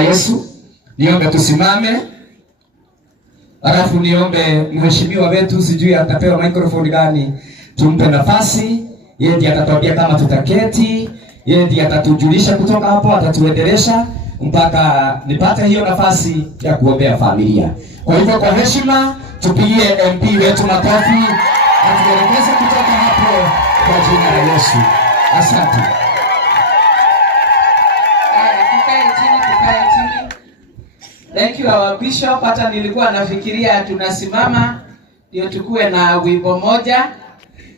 Yesu, niombe tusimame. Alafu niombe mheshimiwa wetu, sijui atapewa microphone gani, tumpe nafasi. Yeye ndiye atatuambia kama tutaketi, yeye ndiye atatujulisha kutoka hapo, atatuendelesha mpaka nipate hiyo nafasi ya kuombea familia. Kwa hivyo kwa heshima tupigie MP wetu makofi, atuelekeze kutoka hapo kwa jina la Yesu. Asante. Tukae chini. Thank you our bishop. Hata nilikuwa nafikiria tunasimama ndio tukue na wimbo moja,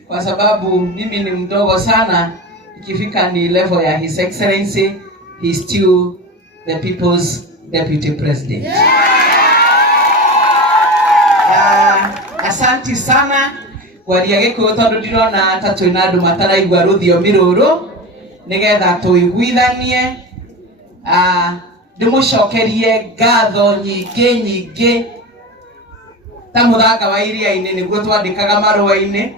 kwa sababu mimi ni mdogo sana. Ikifika ni level ya His Excellency, he is still the people's deputy president. Asanti sana wariage ko tondu ndirona tatu ina andu mataraigwa ruthiomi ruru nigetha tuiguithanie. Ndimucokerie ngatho nyingi ta muthanga wa iria-ini niguo twandikaga marua-ini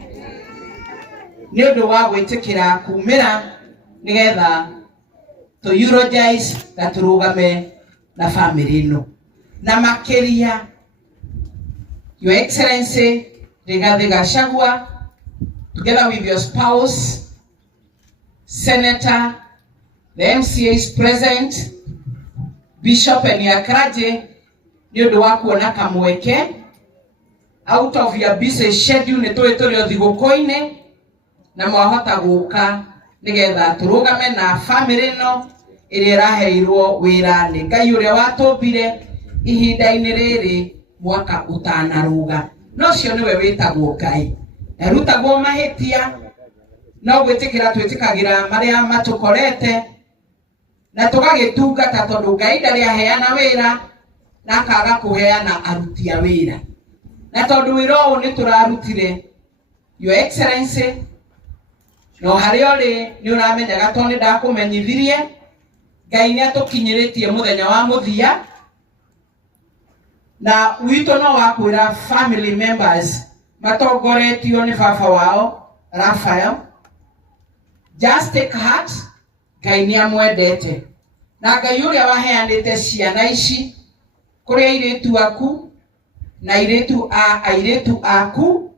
ni undu wa gwitikira kumira nigetha to eulogize na turugame na family ino na makiria. Your Excellency Rigathi Gachagua, together with your spouse, Senator, the MCAs present, Bishop and Yakraje, ni undu wa kuona kamweke out of your busy schedule ni turi othiguko-ini na mwahota guka nigetha turugame na family no iria iraheirwo wira ni Ngai uria watumbire ihinda-ini riri mwaka utanaruga. No cio niwe witagwo Ngai, erutagwo mahitia no gwitikira twitikagira maria matukorete na tugagitungata tondu Ngai ndari aheana wira na akaga kuheana aruti a wira. Na tondu wira uyu ni turarutire, Your Excellency, no hari ori ni uramenyaga tondu ndakumenyithirie Ngai ni atukinyiritie muthenya wa muthia na wito no wakwira family members matongoretio ni baba wao Raphael. Just take heart, Ngai ni amwendete na Ngai uria waheanite ciana ici kuri airitu aku na airitu aku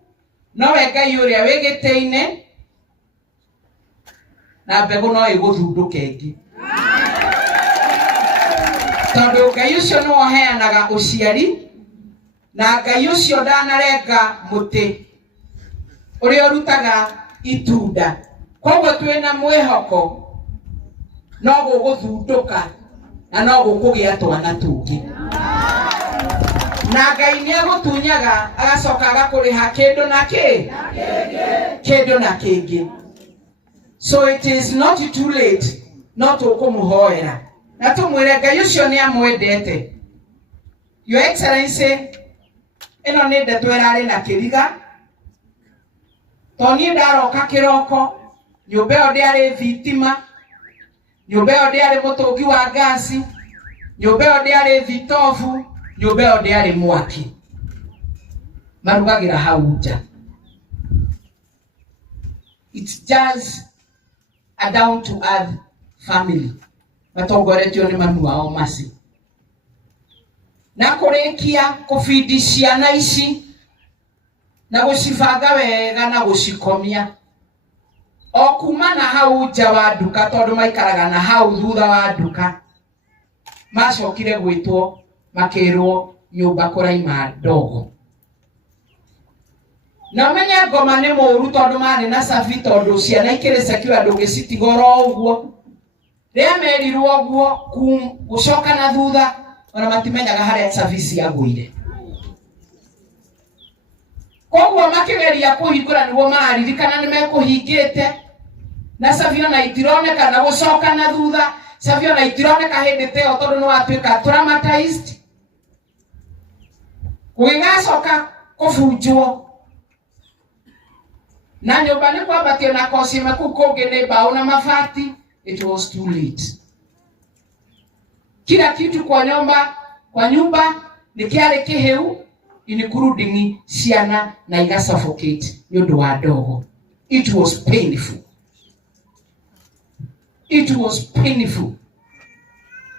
no we Ngai uria wigite-ine na mbegu no iguthunduke ingi tondu Ngai ucio no waheanaga uciari na Ngai ucio ndanarenga muti uria urutaga itunda. Koguo twina mwihoko no guguthunduka na no gukugia twana tungi na Ngai ni agutunyaga agacoka agakuriha kindu na kingi. So it is not too late not ukumuhoera na tumwire Ngai ucio ni amwendete. Your Excellency, ino ni ndeto irari na kiriga toni ndaroka kiroko nyumba yo ndiari thitima, nyumba yo ndiari mutungi wa gasi, nyumba yo ndiari thitofu, nyumba yo ndiari mwaki marugagira hau nja. It's just a down to earth family matongoretio ni manu wao masi na kurikia kufidi ciana ici na gucibanga wega na gucikomia o kuma na hau nja wa nduka tondu maikaraga na hau thutha wa nduka macokire gwitwo makirwo nyumba kuraima ndogo. Na menye ngoma ni muru tondu mari na safi tondu ciana ikire secure ndungicitigoro uguo ria merirwo uguo gucoka na thutha ona matimenyaga haria service yaguire. Koguo makigeria kuhingura niguo maririkana ni mekuhingite na savio na itironeka na gucoka na thutha savio na itironeka hindi teo tondu no atuika traumatized kuingacoka kubunjwo na nyumba ni kwabatio na kosima kukungi ni mbao na mabati. It was too late. Kila kitu kwa nyumba ni kiari kiheu including ciana na igasuffocate ni undu wa ndogo. It was painful. It was painful.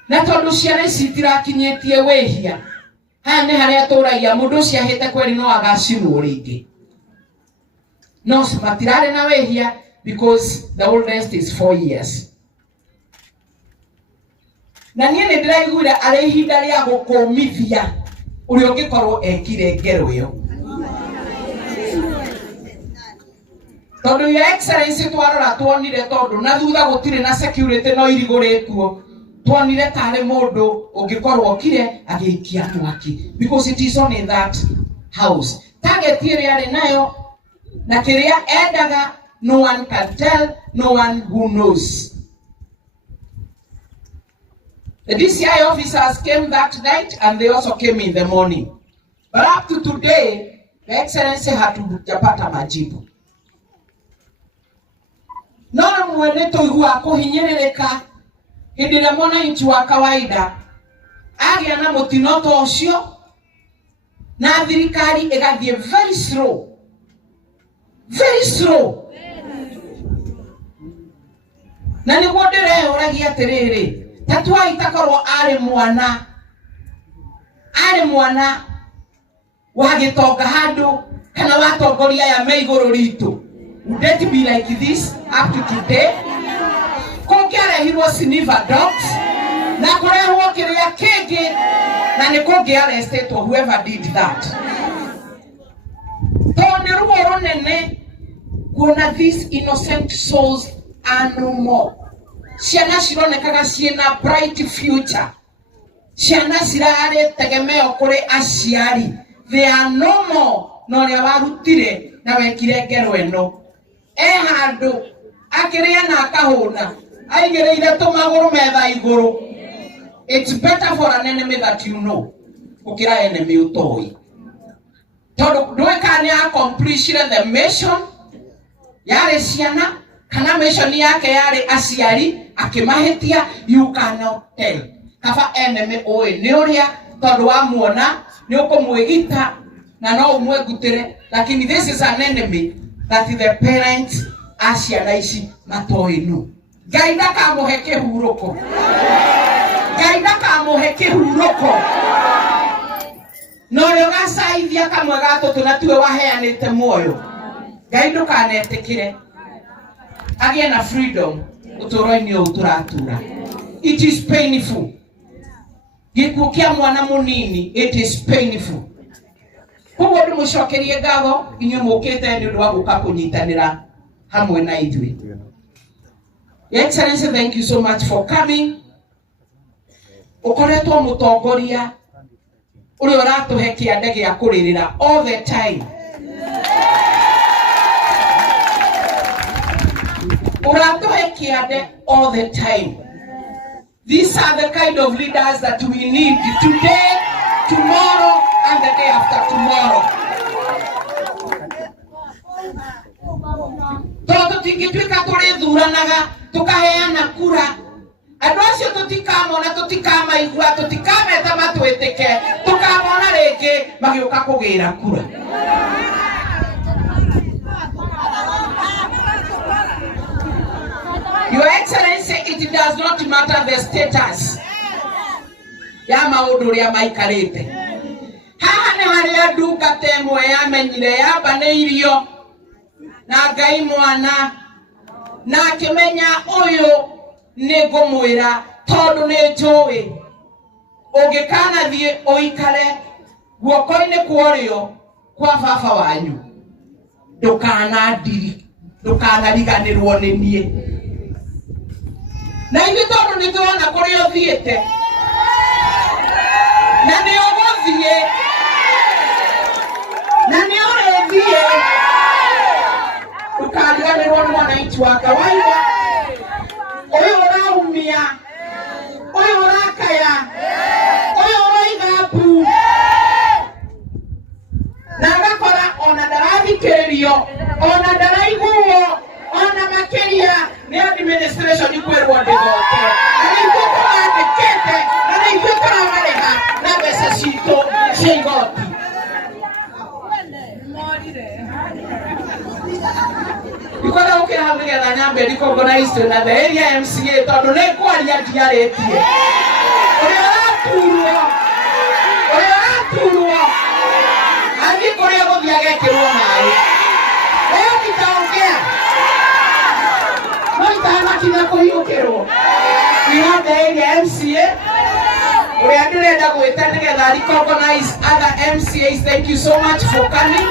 na tondu ciana ici tirakinyetie wehia hane haria turagia mundu cia hete kweri no agacirwo ringi no matirare na wehia because the oldest is 4 years. Na nie ni ndiraiguira ari ihinda ria gukumithia uri ungikorwo ekire ngero iyo. Tondu your excellency twarora tuonire tondu na thutha gutire na security no irigurituo tuonire tare mundu ungikorwo okire agiikia mwaki because it is only in that house. Target iri ari nayo na kiria endaga no one can tell, no one who knows. The DCI officers came that night and they also came in the morning. But up to today, the excellency hatujapata majibu. Nona mwene toigua kuhinyerereka hindi na mwananchi wa kawaida agia na mutinoto ucio na thirikari igathie very slow. Na niguo ndireuragia atiriri tatua itakorwo ari mwana wagitonga handu kana watongoria ya meiguru ritu. Would it be like this up to today? Kungiarehirwo Sniver dogs na kurehwo kiria kingi na nikungi arrested or whoever did that. Tondu ruo runene kuona these innocent souls are no more. Ciana cironekaga ciena bright future. Ciana cirare tegemeo kuri aciari. They are no more. No ria warutire na wekire ngero eno. Handu akiria na akahuna aigereire tumaguru metha iguru. It's better for an enemy that you know ukira enemy utoi. Tondu ndwekane accomplish the mission yare ciana kana mission yake yare aciari akimahetia, you cannot tell. Kaba enemy oi ni uria tondu wa muona ni ukumwigita na no umwegutire, lakini this is an enemy that the parents aciana ici matoinu. Ngai ndakamuhe kihuruko. No yogacaithia kamwe gato tunatue waheanite muoyo. Ngai ndukanetikire agie na freedom uturo-ini uturatura. It is painful. Gikuo kia mwana munini, it is painful. Kugo ndimucokerie ngatho inyu mukite ni undu wa guka kunyitanira hamwe na ithui. Your Excellency, thank you so much for coming. Ukoretwo mutongoria uri uratuhe kiande gia kuririra all the time. Uratuhe kiande all the time. These are the kind of leaders that we need today, tomorrow, and the day after tomorrow. Toto tikituika turithuranaga tukaheana kura. Andu acio tutikamona tutikamaigua tutikameta matwitike tukamona ringi magiuka kugira kura. Your Excellency, it does not matter the status ya maundu ria maikarite. Haha ni haria ndungata imwe yamenyire yabaneirio na Ngai mwana na akimenya uyu ni ngumwira tondu ni njui ungikana thie uikare guoko-ini kuorio kwa baba wanyu ndukanariganirwo ni nie. Na ithuĩ tondu nĩ tũrona kũrĩa ũthiĩte na nĩ ũgũthiĩ na nĩ ũrĩthiĩ, ndũkariganĩrwo nĩ mwananchi wa kawaida ũyũ ũraumia, ũyũ ũrakaya, ũyũ ũroiga mbu na agakora ona ndarathikĩrĩrio ona ndaraiguo ona makĩria ni administration ikwirwo ndigoke na nĩguo tũrandĩkĩte na nĩguo tũramarĩha na mbeca citũ cia igoti. Ikwenda gũkĩra hau nĩgetha nyambe recognize na the area MCA tondu nĩ kwaria ndiarĩtie. Oya Ani korea gothiage kirwo mai. Leo nitaongea. No itana kina kuhiukirwo. We have the area MCA. We are doing that with recognize other MCAs. Thank you so much for coming.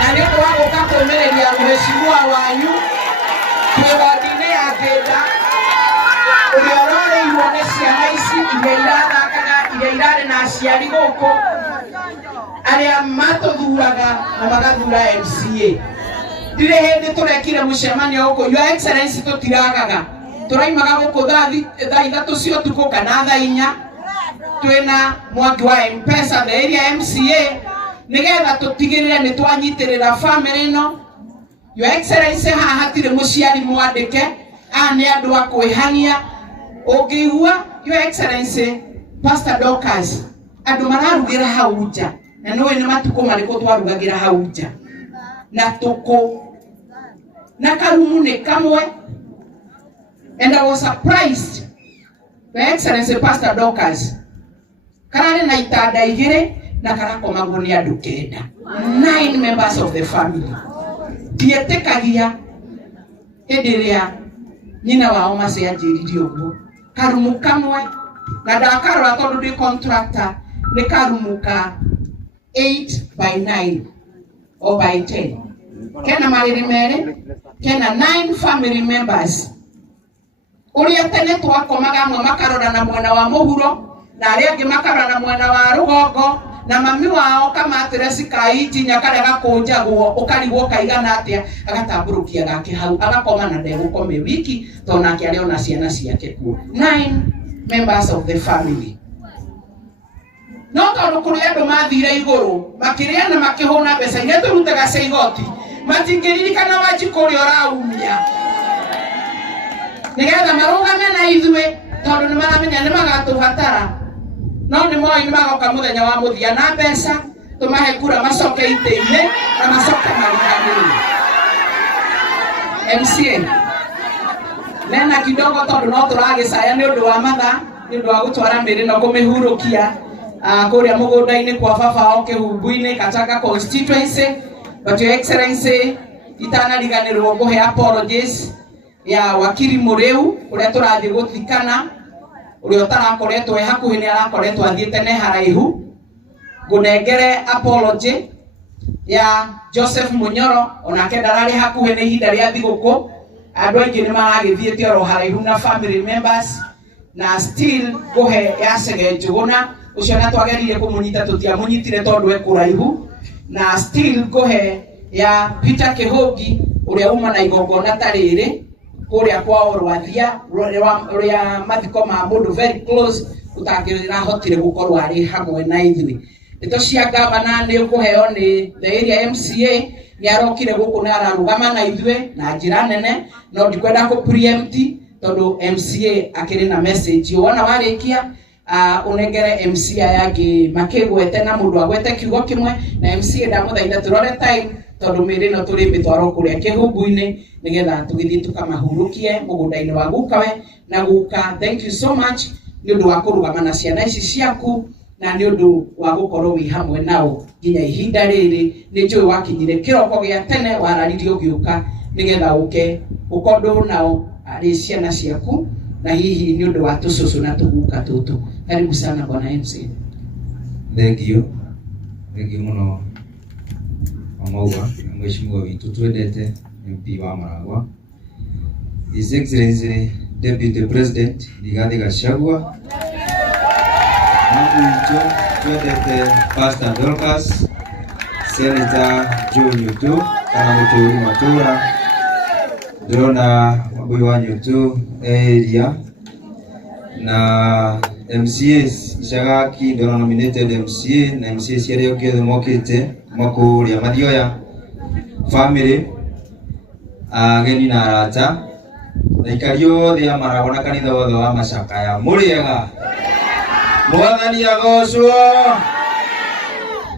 Na ndio wako kako mbele ya mheshimiwa wanyu. Tuwadine agenda. Uliorore iwonesia haisi imeirada na aciari goko. Aria matothuraga na magathura MCA. Dire hindi turekire mucemanio uko Your Excellency tutiragaga. Turaimaga guko thaa 3 cia utuku kana thaa 4. Twena mwangi wa M-Pesa the area MCA nigetha tutigirire ni twanyitirira family no. Your Excellency hahatire muciari mwandike ani andu akwihania ungihua. Your Excellency Pastor Dorcas andu mararugira hauja na nowe ni matuko mariko twarugagira hauja na tuko na karumu ni kamwe. And I was surprised Your Excellency Pastor Dorcas karare na itada igire na karako magoni andu kenda 9 members of the family dietekagia ediria nyina wao macianjiririe uguo karumu kamwe na ndakarora tondu ndi contractor ni karumu ka 8 by 9 or by 10 kena mariri mere kena 9 family members. Uria tene twakomaga amwe makarora na mwena wa muhuro na aria angi makarora na mwena wa rugongo na mami wao kama atiresi kaiji nyakarega kunjagwo ukarigwo kaigana atia agatamburukia gake hau agakoma na ndegukome wiki tona akiari ona ciana ciake kuo. 9 members of the family. No tondu kuri andu mathire iguru makiria na makihuna mbeca ine turutaga cia igoti matingiririkana wajikuri oraumia nigetha marugame na ithue tondu ni maramenya ni magatubatara no ni moi ni magoka muthenya wa muthia na mbeca tumahe kura macoke ite-ine na macoke mariganire. MCA nena kidogo tondu no turagicaya ni undu wa matha ni undu wa gutwara miri no kumihurukia kuria mugunda-ini kwa baba o kihumbu-ini Gatanga constituency. But Your Excellency itanariganirwo nguhe apologies ya wakiri Muriu uria turathi guthikana uria utarakoretwo hakuhi ni arakoretwo athiete ne haraihu. Ngunengere apology ya Joseph Munyoro onake ndarari hakuhi ni ihinda ria thiguku andu aingi ni maragithiete oro haraihu na family members na still nguhe ya Sege Njuguna ucio na twagerire kumunyita tutiamunyitire tondu ekuraihu na still nguhe ya Peter Kihogi uria uma na igongona tariri kuria kwao Rwathia uria mathiko ma mundu very close utangirira hotire gukorwo ari hamwe na ithui. Ito cia gavana ni ukuheo ni the area MCA ni arokire guku na ararugama na ithue na njira nene no ndikwenda ku preempt tondu MCA akiri na message wona warikia unengere MCA yake makigwete na mundu agwete kiugo kimwe na MCA ndamuthaitha turore time tondu miri no turi mitwaro kuria kihumbu-ini nigetha tugithii tukamahurukie mugunda-ini wa gukawe na guka. Thank you so much ni undu wa kurugama na ciana ici ciaku na ni undu wa gukorwo wi hamwe nao nginya ihinda riri. Ni njui wakinyire kiroko gia tene wararirie ugiuka nigetha uke ukondu nao ari ciana ciaku na hihi ni undu wa tucucu na tuguka tutu. Karibu sana bwana MC. Thank you muno Amauga mheshimiwa witu twendete MP wa Maragwa, His Excellency Deputy President Rigathi Gachagua, Mungu witu twendete Pastor Dorcas, Senator Joe Nyotu kana muturi matura ndona mabui wa Nyotu area na MCAs Ishagaki ndona nominated MCA na MCA ciario kiothe mokite makuria Mathioya family ageni na arata na ikario thia Maragwa na kanitha wothe wa Macakaya muriega mwathani agocwo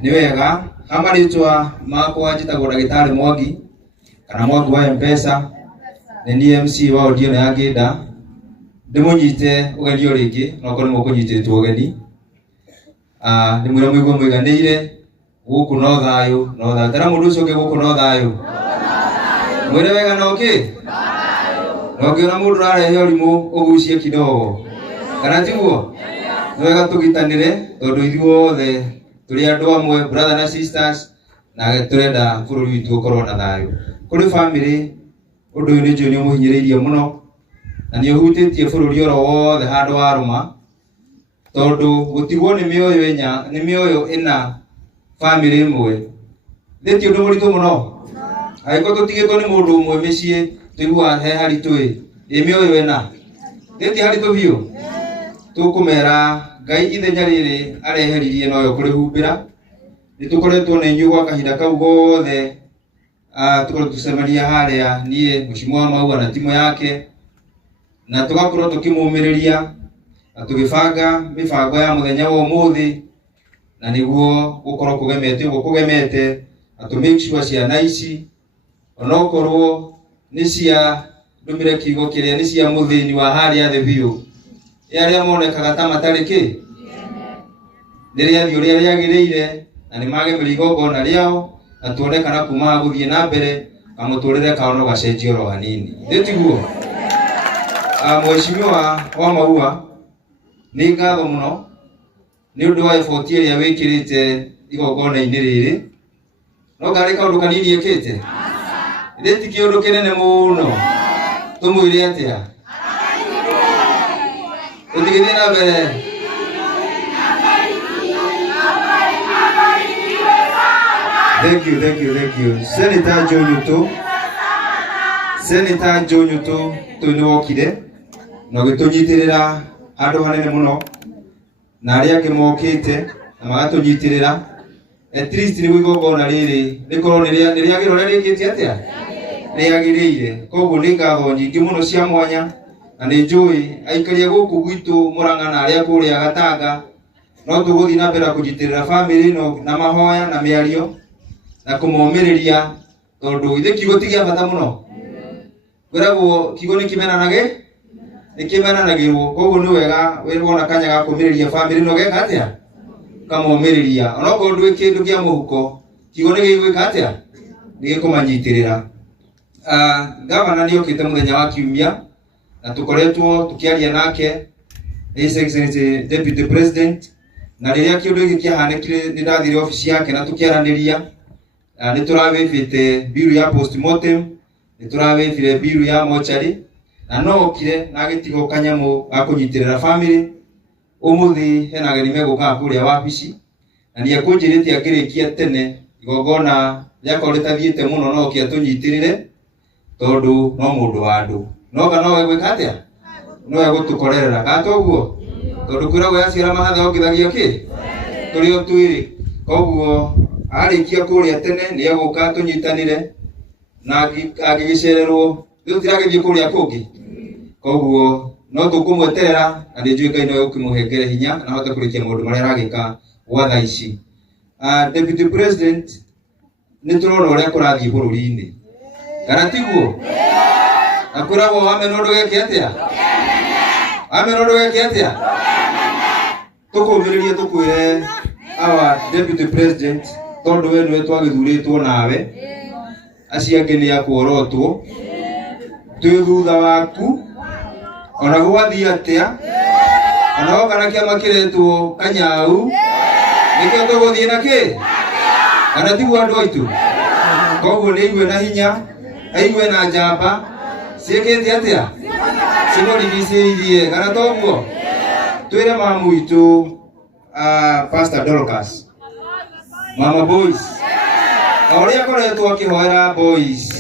ni wega amaritwa makwa njitagwo Ndagĩtarĩ Mwangi kana Mwangi wa M-Pesa ni MC wa Odiona ya Ngĩnda ndimunyite ugeni uringi no ko nimukunyititwo ugeni ndimwira mwigwo mwiganire guku no thayu tara mundu ucio guku no thayu mwire wega noki na mundu rarehe urimu ugucie kidogo kana tiguo wega tugitanire tondu ithuothe turi andu amwe brother na sisters na turenda bururi witu ukorwo na thayu kuri family undu uyu ni njoni umuhinyiriirie muno na ni uhutitie bururi oro wothe handu waruma tondu gutigwo ni mioyo ina family imwe thiti undu muritu muno aiko tutigitwo ni mundu umwe micii tuigua he haritui mioyo ina thiti haritu biu tukumera Ngai ithenya riri areheririe noyo kuri humbira nitukoretwo na inyu gwa kahinda kau gothe tukoretwo tucemania haria nie Mheshimiwa Maua na timu yake na tugakorwo tukimumiriria na tugibanga mibango ya muthenya wa umuthi na niguo gukorwo kugemete atu make sure ciana ici onokorwo ni cia ndumire kiugo kiria ni cia muthini wa haria the biu yaria monekaga ta matariki ndiria thiuria riagiriire na ni magemeria igongona riao na tuonekana kuma guthie na mbere kamuturire kaono gacenjio ro hanini nditiguo Mheshimiwa wa Maua ni ngatho muno ni undu wa effort iria wikirite igongona-ini riri no gari kaundu kanini ekite nditi kiundu kinene muno tumwire atia utigithie na mbere Thank you. Senator John Yuto tuni wokire no gitunyitirira andu hanene muno na aria kimokite na magatunyitirira at least ni igongona riri rikorwo ni riagiro rikite atia riagiriire koguo ni ngatho nyingi muno cia mwanya na ni njui aikaria guku gwitu Murang'a na aria kuria Gatanga no tuguthi na mbere kunyitirira family no na mahoya na miario na kumomiriria tondu ithe kiugo tigia bata muno gwiragwo kiugo ni kimenanagirwo koguo ni wega wona kanya ga kumiriria family no geka atia kamomiriria onokorwo ndwi kindu kia muhuko kiugo ni gigwika atia ni gikumanyitirira gavana ni okite muthenya wa kiumia na tukoretwo tukiaria nake His Excellency Deputy President na riria kiundu giki kiahanekire ni ndathire ofisi yake na tukiaraniria ni turawifite biru ya postmortem ni turawifire biru ya mochari na no okire na gitigo kanyamu akunyitirira family umuthi hena gani meguka kuria wabici na ni akunjirite akirikia tene igongona yako ritathiete muno no kia tunyitirire tondu no mundu wa andu no ga no wegwika atia no egutukorerera gatoguo tondu kwiragwo yacira mahatha okithagia ki turio twiri koguo arikia kuria tene ni aguka tunyitanire na agigicererwo tutiragithie kuria kungi koguo no tukumweterera na ndi njui Ngai no ukimuhengere hinya na hote kurikia maundu maria aragika gwa thaa ici Deputy President ni turona uria kurathie bururi-ini kana tiguo na kuragwo wamena undu geke atia tukumiririe tukwire our Deputy President tondu we niwe twagithuritwo nawe aciake ni akorotwo twi thutha waku ona gwathii atia ona kana kiama kiretwo Kanyau nikio tuguthie naki kana tiguo andu aitu koguo ni igwe na hinya aigwe na njamba ciikite atia cinorigiciririe kana toguo twire mamu itu Pastor Dorcas Mama Boys auria koretwo akihoera boys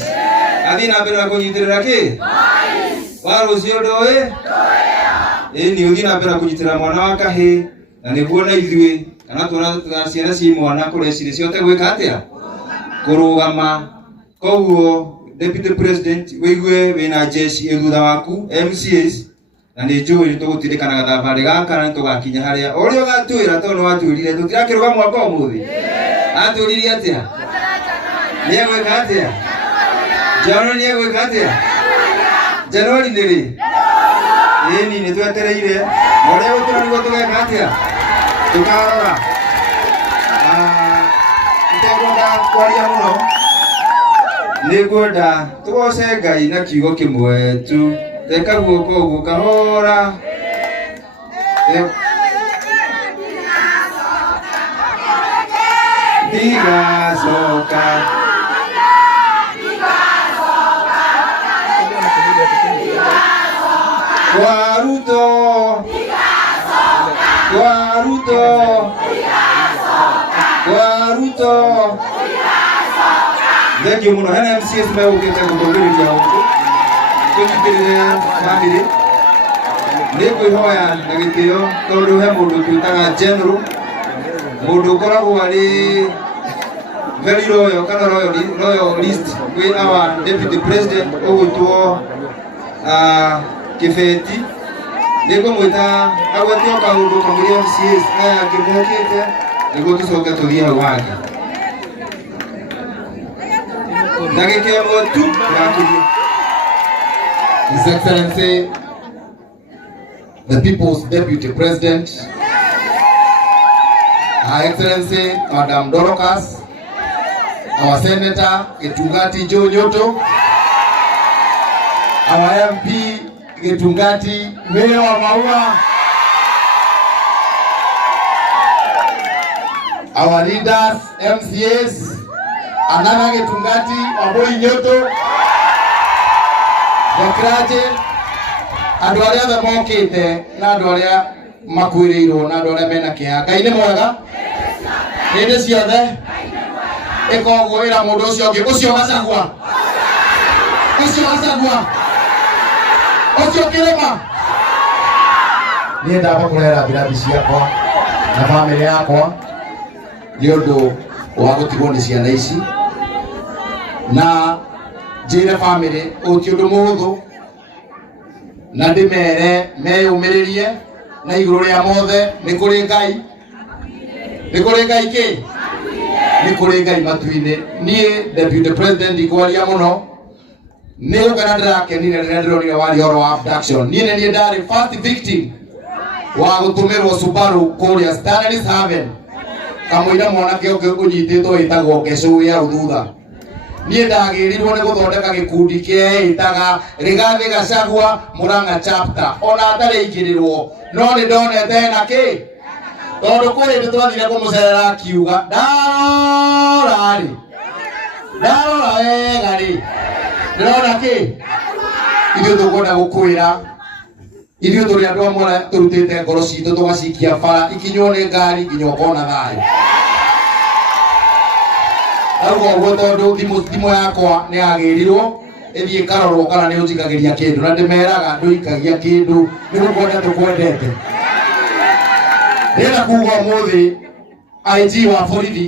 athi na mbere na kunyitirira ki boys waro cio ndoe ni uthi na mbere kunyitirira mwana wa kahi na niguo na ithui kana tuona ciana ci mwana kuria ciri ciote gwika atia kurugama koguo Deputy President wigwe wina jeshi thutha waku MCAs na ni njui tugutirikana thabari gaka na tugakinya haria uria gatwira tondu watwirire tutirakiruga mwaka umuthi atwirire atia niegwika atia Januari niegwika atia Januari ndiri Eni ni twetereire. Mole utura nigo tugeka atia. Tukarora. Ndekwenda kwaria muno. Nĩngwenda tũgoce Ngai na kiugo kĩmwe tu. Teka guoko ũguo kahora. Ndigacoka. Kwaruto. Kwaruto. Kwaruto. Thank you muno. Hena MCS megũkĩte gũtũgĩrĩria gũkũ. Tũnyitĩrĩre bamĩrĩ. Nĩngwĩhoya na gĩtĩo tondũ he mũndũ twĩtaga general. Mũndũ ũkoragwo arĩ very loyal kana loyalist kwĩ our deputy president ũgwĩtwo Kĩbeti. Nĩngũmwĩta agwetio kaũndũ kamũrĩ MCS aya angĩ mokĩte nĩguo tũcoke tũthiĩ hau hangĩ. His Excellency, the People's Deputy President, Her Excellency, Madam Dorcas, our Senator, Gitungati Joe Nyoto, our MP, Gitungati Mayor Maua, our leaders, MCAs, Anana Gitungati, Wambui Nyoto,Okrate, andũ arĩa othe mokĩte na andũ arĩa makuĩrĩirwo na andũ arĩa mena kĩeha. Ngai nĩ mwega hĩndĩ ciothe. Ĩka ũguo ĩra mũndũ ũcio ũngĩ, ũcio Gachagua, ũcio Gachagua, ũcio Kĩrĩma. Niĩ ndamba kũrehera mbirathi ciakwa na bamĩrĩ yakwa nĩ ũndũ wa gũtigwo nĩ ciana ici, na njĩre bamĩrĩ ũti ũndũ mũhũthũ, na ndĩmere meyũmĩrĩrie na igũrũ rĩa mothe nĩ kũrĩ Ngai. Nĩ kũrĩ Ngai kĩ? Nĩ kũrĩ Ngai matu-inĩ. Niĩ Deputy President ikwaria mũno, nĩ ũkana ndĩrakenire rĩrĩa ndĩronire waria ũhoro wa abduction. Niĩ nĩ niĩ ndarĩ first victim wa gũtũmĩrwo Subaru kũrĩa Stanley's Haven, kamũira mwanake ũngĩ ũnyitĩtwo wĩtagwo Ngecũ ya thutha. Niĩ ndagĩrirwo nĩ gũthondeka gĩkundi kĩetaga Rigathi Gachagua Murang'a chapter. Ona atarĩ ingĩrĩrwo no nĩ ndonete hena kĩ, tondũ kũrĩ hĩndĩ twathire kũmũcerera akiuga ndarora wega rĩ, ndĩrona kĩ, ithuĩ tũkwenda gũkwĩra ithuĩ tũrĩ andũ amwe tũrutĩte ngoro citũ tũgacikia bara ikinywo nĩ ngari nginya ũkona thayũ. Arũga ũguo tondũ thimũ yakwa nĩ yagĩrirwo ĩthiĩ karorwo kana nĩ ũnjikagĩria kĩndũ, na ndĩmeraga ndũikagia kĩndũ nĩ gũkwenda tũkwendete. Ndĩrenda kuuga ũmũthĩ IG wa borithi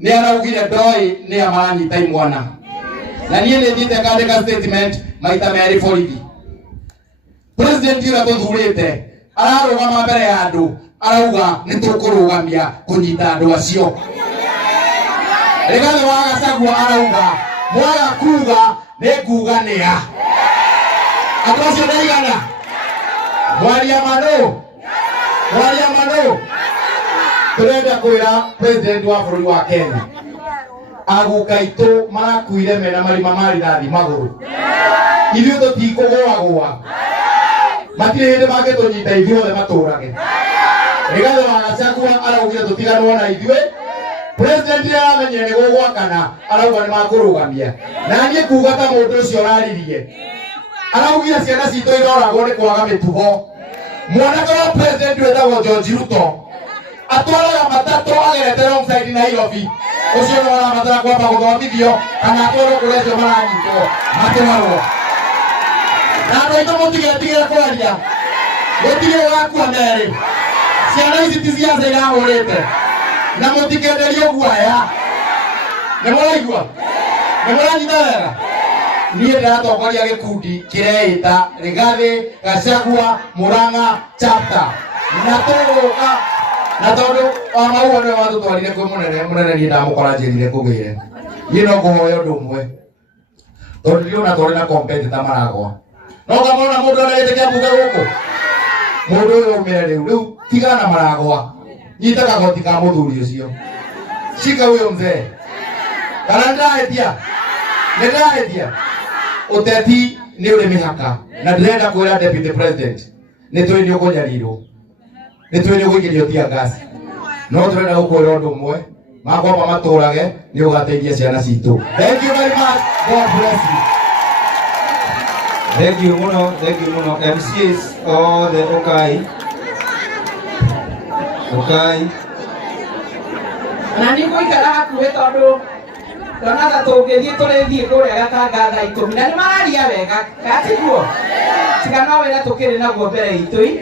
nĩ araugire ndoĩ nĩ amanyita imwana, na niĩ nĩ thiĩte ngandĩka statement maita merĩ borithi. President ũrĩa tũthurĩte ararũgama mbere ya andũ arauga nĩ tũkũrũgamia kũnyita andũ acio. Rigathi wa Gachagua arauga mwaga kuga nĩ kuga nĩa. Andũ acio ndaigana mwaria manũ. Tũrenda kwĩra president wa bũrũri wa Kenya, aguka aitũ marakuire mena marima marirathi magũrũ. Ithuĩ tũtikũgũagũa, matirĩ hĩndĩ mangĩtũnyita ithuothe matũrage. Rigathi wa Gachagua araugire tũtiganwo na ithuĩ. President nĩ aramenyire nĩ gũgwakana, arauga nĩ makũrũgamia. Na niĩ kuga ta mũndũ ũcio araririe, araugire ciana citũ iroragwo nĩ kwaga mĩtugo. Mwanake wa president wĩtagwo George Ruto atwaraga matatũ agerete wrong side Nairobi. Ũcio nĩ warabatara kwamba gũthomithio kana atwarwo kũrĩa acio maranyitwo matwarwo. Na andũ aitũ mũtigetigĩre kwaria, gũtirĩ ũgakua merĩ. Ciana ici ti ciaca irahũrĩte na mũtikenderio guaya. Nĩ mũraigua? Nĩ mũranyita wega? Niĩ ndĩratongoria gĩkundi kĩreĩta Rigathi Gachagua Murang'a chapter, na tũgũka na tondũ Wamau nĩ watũtwarire kwĩ mũnene niĩ ndamũkora njĩrire kũgĩre. Niĩ no ngũhoya ũndũ ũmwe, tondũ ndĩrona tũrĩ na competitor maragwa, no kamona mundu aragete kia buga guku mundu uyu umire riu tigana maragwa nyita kagoti ka muthuri ucio shika huyo mzee kana ndaetia uteti ni uri mihaka na ndirenda kwira deputy president ni twini ukunyarirwo ni twini uguikirio tia gas no turenda gukwira undu umwe makwamba maturage ni ugateithia ciana citu. Thank you very much. God bless you. Thank you muno MCs all the okay na nĩ gũikara hakuhĩ tondũ ndona tũngĩthiĩ tũrĩthiĩ kũrĩa Gatanga thaa 10 na nĩ mararia wega gatiguo tiga no wĩra tũkĩrĩ naguo mbere itũ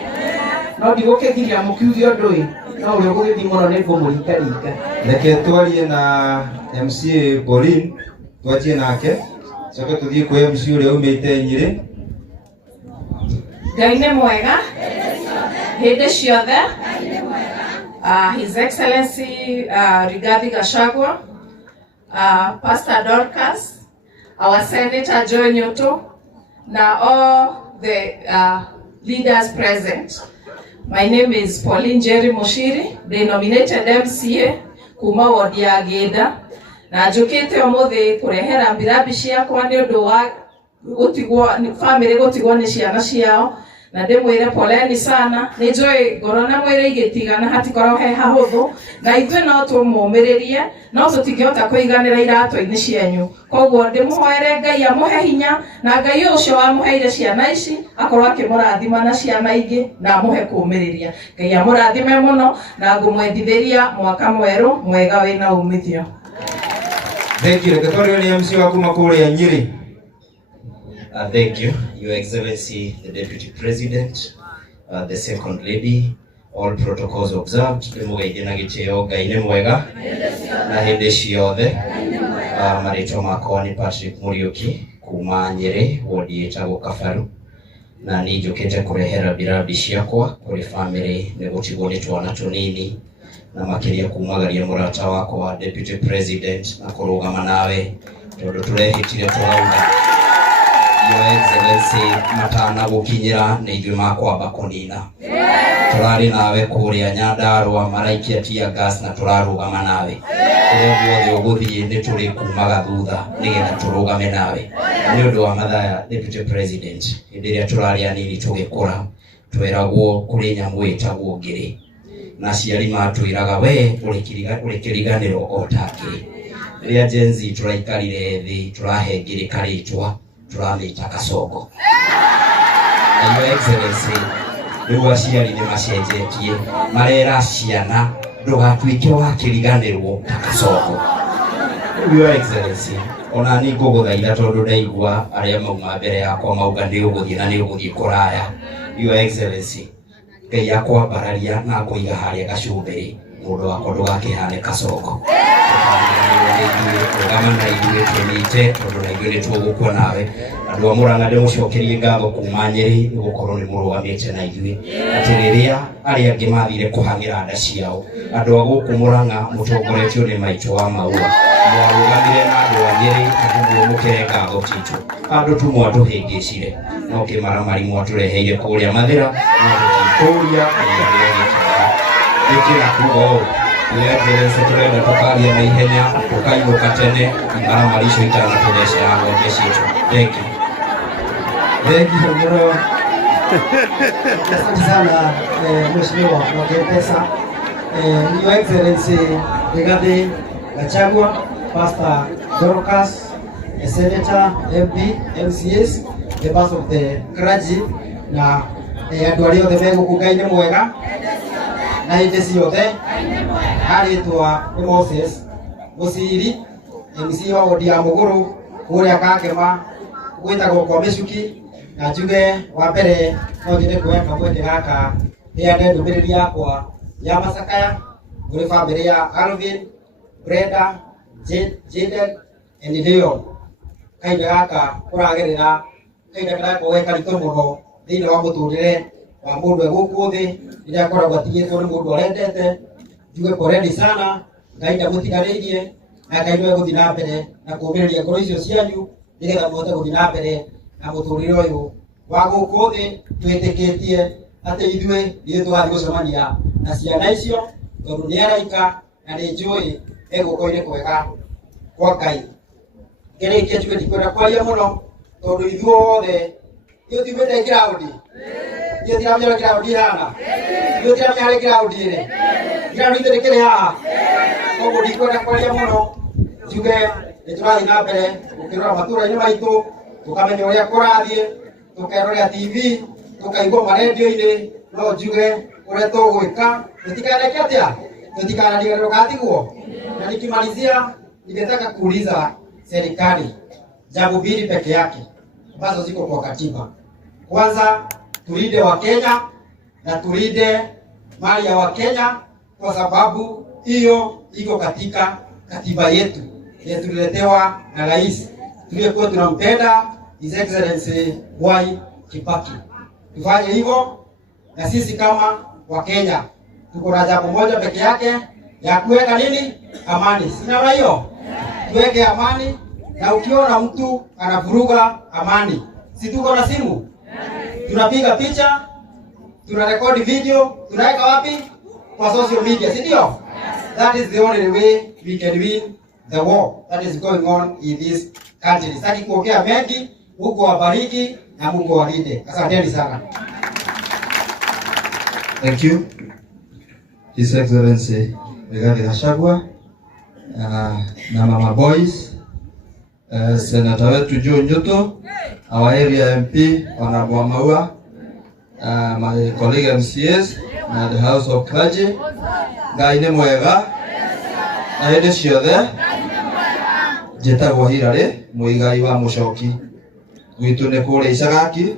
no ndigũkĩgiria mũkiuge ũndũ no ũrĩa ũgũgĩthiĩ mũno nĩ ngũmũringaringa. Reke twarie na MCA Pauline twanjie nake coke tũthiĩ kwĩ MC ũrĩa umĩte Nyĩrĩ. Ngai nĩ mwega hĩndĩ ciothe. His Excellency Rigathi Gachagua, Pastor Dorcas, our Senator Joy Nyoto, now all the leaders present. My name is Pauline Jerry Mushiri, the nominated MCA kuma ward ya Gĩtha, na njũkĩte ũmũthĩ kũrehera mbirabi ciakwa nĩ ũndũ wa family gũtigwo nĩ ciana ciao, na ndĩmwĩre poleni sana. Nĩ njũĩ ngoro na mwĩrĩ igĩtigana hatikorwo he hahũthũ, na ithuĩ no tũmũmĩrĩrie no tũtingĩhota kũiganĩra iratũ-inĩ cianyu. Koguo ndĩmũhoere Ngai amũhe hinya, na Ngai ũcio wamũheire ciana ici akorwo akĩmũrathima na ciana ingĩ na amũhe kũũmĩrĩria. Ngai amũrathime mũno na ngũmwendithĩria mwaka mwerũ mwega wĩna umithio. Thank you. Reke twarie na MC wa kuma kũrĩa Nyĩrĩ. Thank you, Your Excellency, the Deputy President, the Second Lady, all protocols observed. Ngai nĩ mwega na hĩndĩ ciothe. Marĩtwa makwa nĩ Patrick Muriuki kuma Nyĩrĩ, ward ĩtagwo Kabaru, na nĩ njũkĩte kũrehera mbirabi ciakwa kũrĩ family nĩ gũtigwo nĩ twana tũnini, na makĩria kumagaria mũrata wakwa Deputy President na kũrũgama nawe tondũ tũrehĩtire tũrauga Your Excellency matana gũkinyĩra nĩ ithuĩ makwamba kũnina. Tũrarĩ nawe kũrĩa Nyandarũa maraikia tear gas na tũrarũgama nawe. Kũrĩa guothe ũgũthiĩ nĩ tũrĩ kumaga thutha nĩgetha tũrũgame nawe. Nĩ ũndũ wa mathaya Deputy President, hĩndĩ ĩrĩa tũrarĩ anini tũgĩkũra tweragwo kũrĩ nyamũ ĩtagwo ngĩrĩ, na aciari matwĩraga we ũrĩ kĩriganĩro o take. Rĩrĩa Gen Z tũraikarire thĩ tũrahe ngĩrĩ karĩtwa turamĩta Kasongo. Na Your Excellency, rĩu aciari nĩ macenjetie marera ciana ndũgatuĩke wa kĩriganĩrwo ta Kasongo. Your Excellency, ona nĩ ngũgũthaitha tondũ ndaigua arĩa mauma mbere yakwa mauga nĩ ũgũthiĩ na nĩ ũgũthiĩ kũraya. Your Excellency, Ngai akwambararia na kũiga harĩa gacumbĩrĩ mũndũ wakwa ndũgakĩhane Kasongo. Ũgama na ithuĩ twĩnyite tondũ na ithuĩ nĩ tũgũkua nawe. Andũ a Mũrang'a ndĩmũcokerie ngatho kuma Nyĩrĩ nĩ gũkorwo nĩ mũrũgamĩte na ithuĩ. Atĩ rĩrĩa arĩa angĩ mathire kũhang'ĩra nda ciao, andũ a gũkũ Mũrang'a mũtongoretio nĩ Maitũ wa Maua mwarũgamire na andũ a Nyĩrĩ nĩguo mũkĩre ngatho titũ. Andũ tu mwatũhĩngĩcire no kĩmaramari mwatũreheire kũrĩa Mathĩra na tũtikũria kũrĩa gĩkĩra. Gĩkĩra kuga ũũ Your Excellency, tũrenda tũkaria na ihenya tũkainũka tene imaramari icio itanatũthecera ng'ombe citũ. Thank you. Thank you muno. Asante sana Mheshimiwa Mwakipesa. Your Excellency Rigathi Gachagua, Pastor Dorcas, Senator, MP, MCS, the members of the clergy, na andũ arĩa othe megũkũ Ngai nĩ mwega na hĩndĩ ciothe. Arĩtwa nĩ Moses Mũciri, MC wa ward ya Mũgũrũ kũrĩa Kangema, gwĩtagwo kwa Mĩcuki, na njuge wa mbere no nyende kuoya kamweke gaka heane ndũmĩrĩri yakwa ya macakaya kũrĩ bamĩrĩ ya Alvin, Brenda, Jaden and Leon. Kahinda gaka kũragerera kahinda karakorwo karitũ mũno thĩinĩ wa mũtũrĩre wa mũndũ gũkũ thĩ rĩrĩa akoragwo atigĩtwo nĩ mũndũ arendete. Njuge poleni sana, Ngai ndamũtiganĩirie na Ngai no egũthiĩ na mbere na kũũmĩrĩria ngoro icio cianyu nĩgetha mũhote gũthiĩ na mbere na mũtũrĩre ũyũ wa gũkũ thĩ twĩtĩkĩtie atĩ ithuĩ nĩ tũgathiĩ gũcemania na ciana icio tondũ nĩ araika na nĩ njũĩ egũkũ-inĩ kwega kwa Ngai. Ngĩrĩkia njuge ndikwenda kwaria mũno tondũ ithuothe tiumĩte ground. Ithuĩ tiramenya ground ihana. Ithuĩ tiramenya harĩ ground ĩrĩ. Ground ithuĩ rĩkĩrĩ haha. Koguo ndikwenda kwaria mũno njuge nĩ tũrathiĩ na mbere gũkĩrora matũũra-inĩ maitũ, tũkamenya ũrĩa kũrathiĩ, tũkerorera TV, tũkaigua marendio-inĩ, no njuge ũrĩa tũgwĩka tũtikaneke atĩa, tũtikanariganĩrwo tũgatigwo. Na nikimalizia, ningetaka kuuliza serikali jambo mbili peke yake ambazo ziko kwa katiba. Kwanza, tulinde Wakenya na tulinde mali ya Wakenya, kwa sababu hiyo iko katika katiba yetu ya tuliletewa na rais tuliyekuwa tunampenda His Excellency Mwai Kibaki. Tufanye hivyo, na sisi kama Wakenya tuko na jambo moja peke yake ya kuweka nini? Amani. Sina hiyo? Tuweke amani, na ukiona mtu anavuruga amani, si tuko na simu? Tunapiga picha, tunarekodi video, tunaweka wapi? Kwa social media, si ndio? That is the only way we can win the war that is going on in this country. Sitaki kuongea mengi, Mungu awabariki na Mungu awalinde. Asanteni sana. Thank you. His Excellency Rigathi Gachagua na Mama Boys, Senator wetu Joe Njuto, our area MP Honorable Maua, my colleague MCS na the House of Clergy. Ngai nĩ mwega na hĩndĩ ciothe. Njĩtagwo Hirarĩ, mũigai wa Mũcoki. Gwitũ nĩ kũrĩa Icagaki,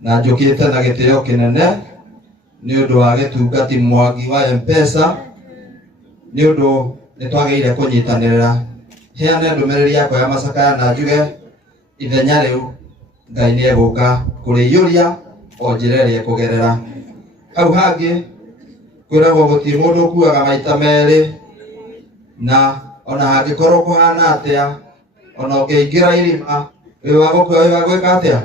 na njũkĩte na gĩtĩo kĩnene nĩ ũndũ wa gĩtungati mwagi wa M-Pesa, nĩ ũndũ nĩ twagĩrĩire kũnyitanĩrĩra. Heane ndũmĩrĩri yakwa ya macakaya na njuge ithenya rĩu Ngai nĩ egũka kũrĩiyũria o njĩra ĩrĩa kũgerera. Hau hangĩ kwĩragwo gũtirĩ mũndũ ũkuaga maita merĩ, na ona hangĩkorwo kũhana atĩa, ona ũngĩingĩra irima wĩ wa gũkua wĩ wa gwĩka atĩa.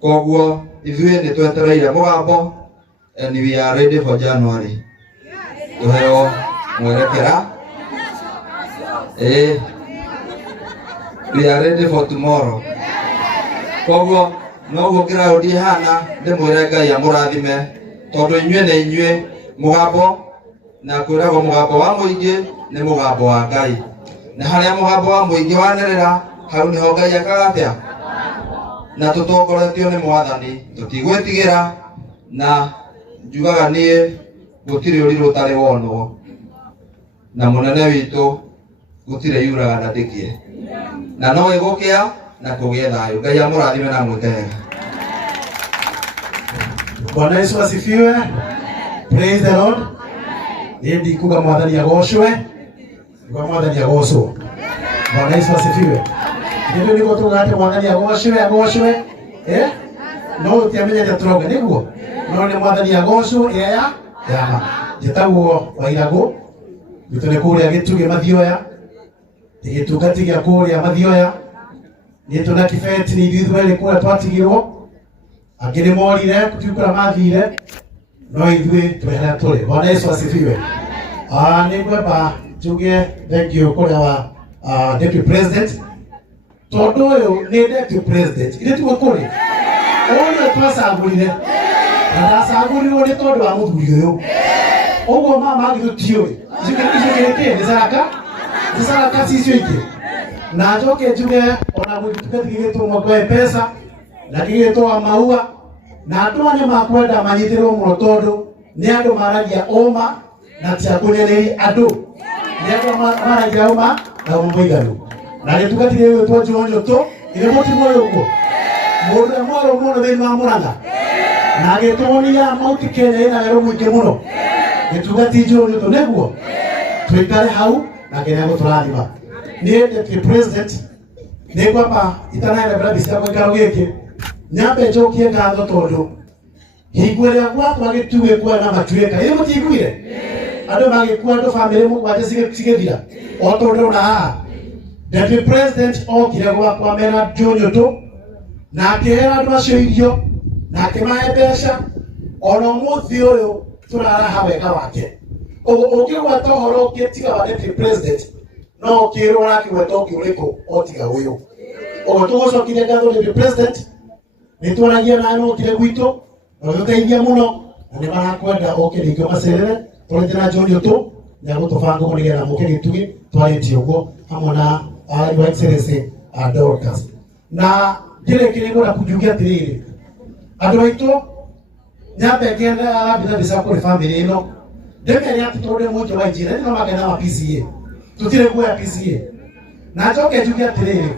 Koguo ithuĩ nĩ twetereire mũgambo, and we are ready for January. Tuheo mwerekera. We are ready for tomorrow. Koguo no gũkĩra ũndĩ hana ndĩmwĩre Ngai amũrathime, tondũ inyuĩ nĩ inyuĩ mũgambo, na kwĩragwo mũgambo wa mũingĩ nĩ mũgambo wa Ngai. Na harĩa mũgambo wa mũingĩ wanĩrĩra, hau nĩho Ngai ekaga atĩa. Na tũtongoretio nĩ Mwathani, tũtigwĩtigĩra, na njugaga niĩ gũtirĩ ũrirũ ũtarĩ wonwo, na mũnene witũ gũtirĩ yuraga na ndĩkie, na no ĩgũkĩa na kũgĩe thayũ. Ngai amũrathime na mwĩke wega. Bwana Yesu asifiwe. Praise the Lord. Ndi kuga Mwathani agocwe. Kuga Mwathani agocwo. Bwana Yesu asifiwe. Ndio niko tugate Mwathani agocwe. No utiamenyete turoga niguo. No ni Mwathani agocwo ya njĩtagwo Wairagũ. Gĩtũnĩ kũrĩa gĩtuge Mathioya. Gĩtungati gĩa kũrĩa Mathioya. Nĩtũna Kibeti nĩ ithuĩ kũrĩa twatigirwo. Angĩ nĩ morire gũtiũkũra mathire, no ithuĩ twĩ harĩa tũrĩ. Bwana Yesu asifiwe. Nĩ ngwenda njuge thank you kũrĩa wa Deputy President, tondũ ũyũ nĩ Deputy President ithuĩ tiguo kũrĩ. Ũyũ twacagũrire, na ndacagũrirwo nĩ tondũ wa mũthuri ũyũ. Ũguo mama agĩtũtiũĩ icũkĩrĩkĩ nĩ saraka cicio ingĩ. Na njoke njuge ona gũtungati gĩgĩtwo kwa M-Pesa na gĩgĩtwo Maua, na andũ nĩ makwenda manyitĩrwo mũno tondũ nĩ andũ maragia ũma na tia kũnyanĩria andũ. Nĩ andũ maragia ũma na mũiganu. Na gĩtungati gĩgĩtwo Njuto ĩrĩ mũtimo ũguo. Mũndũ mwerũ mũno thĩinĩ wa Mũrang'a. Na agĩtũonia Mount Kenya ĩna werũ mũingĩ mũno. Gĩtungati Njuto nĩguo. Tũikare hau na Ngai agũtũrathima. Niĩ Deputy President nĩ kwamba itanaenda bila bisita gũikaro gĩkĩ. Nyambe njokie ngatho tondũ hingo ĩrĩa gwakwa gĩtuge kwa na matuĩka ĩ mũtiguire andũ magĩkua andũ famĩlĩ mũgwanja cigĩthira o tondũ na haha Deputy President okire gwakwa mena Njuto na akihera andu acio irio na akimahe mbeca ono muthi uyu turaraha wega wake ukigweta uhoro ukitiga wa deputy president no ukirwo nakigweta ukiuriko otiga uyu ugo tugucokirie ngatho deputy president nitwaragia na no kire gwitu no guteithia muno na ni marakwenda ukirikio macerere turetera njoni utu na gutubanga kunigera mukiritugi twariti ugo hamwe na Your Excellency Dorcas na kile ngora kujugia tiriri andu aitu nyambe ngenda abitha bisa kuri family ino ndemere ati tode mmoja wa jira ni magana wa PCA tutire kwa PCA na toke jugia tiriri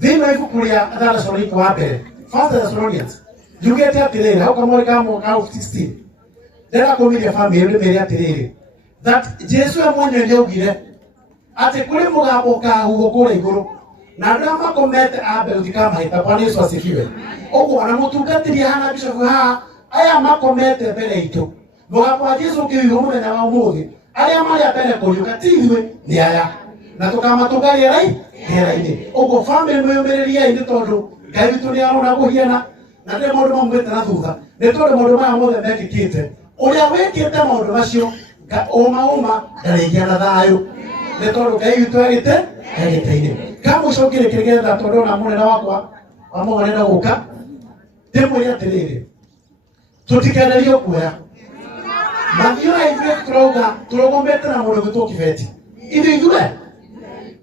thina ikukuria adala sori kwa mbere First Thessalonians jugia tiriri au kama kama 16 ndera komiria family ndemere tiriri that Jesus mwenye ndiogire ati kuri mugambo kahugo kure iguru na ndama komete abe utikama hita Bwana Yesu asifiwe ogo ana mutungatiria hana bishop ha aya makomete mbere itu mugambo wa Yesu kiugo mena wa umuthi aria mari abere kuruka tiwe ni aya na tukama tugaria rai hera-ini ogo family muyumiriria indi tondu Ngai witu ni arona kuhiana na ndi maundu mamwete na thutha ni tondu maundu maya mothe mekikite uria wikite maundu macio uma ndarigia na thayu ni tondu Ngai witu agite-ini kamucokire kigetha tondu na munene wakwa wa munene guka ndimwire atiriri tutikenerio kuoya mathiura ithuĩ turogomete na mũndũ gwĩtwo Kibeti ithuĩ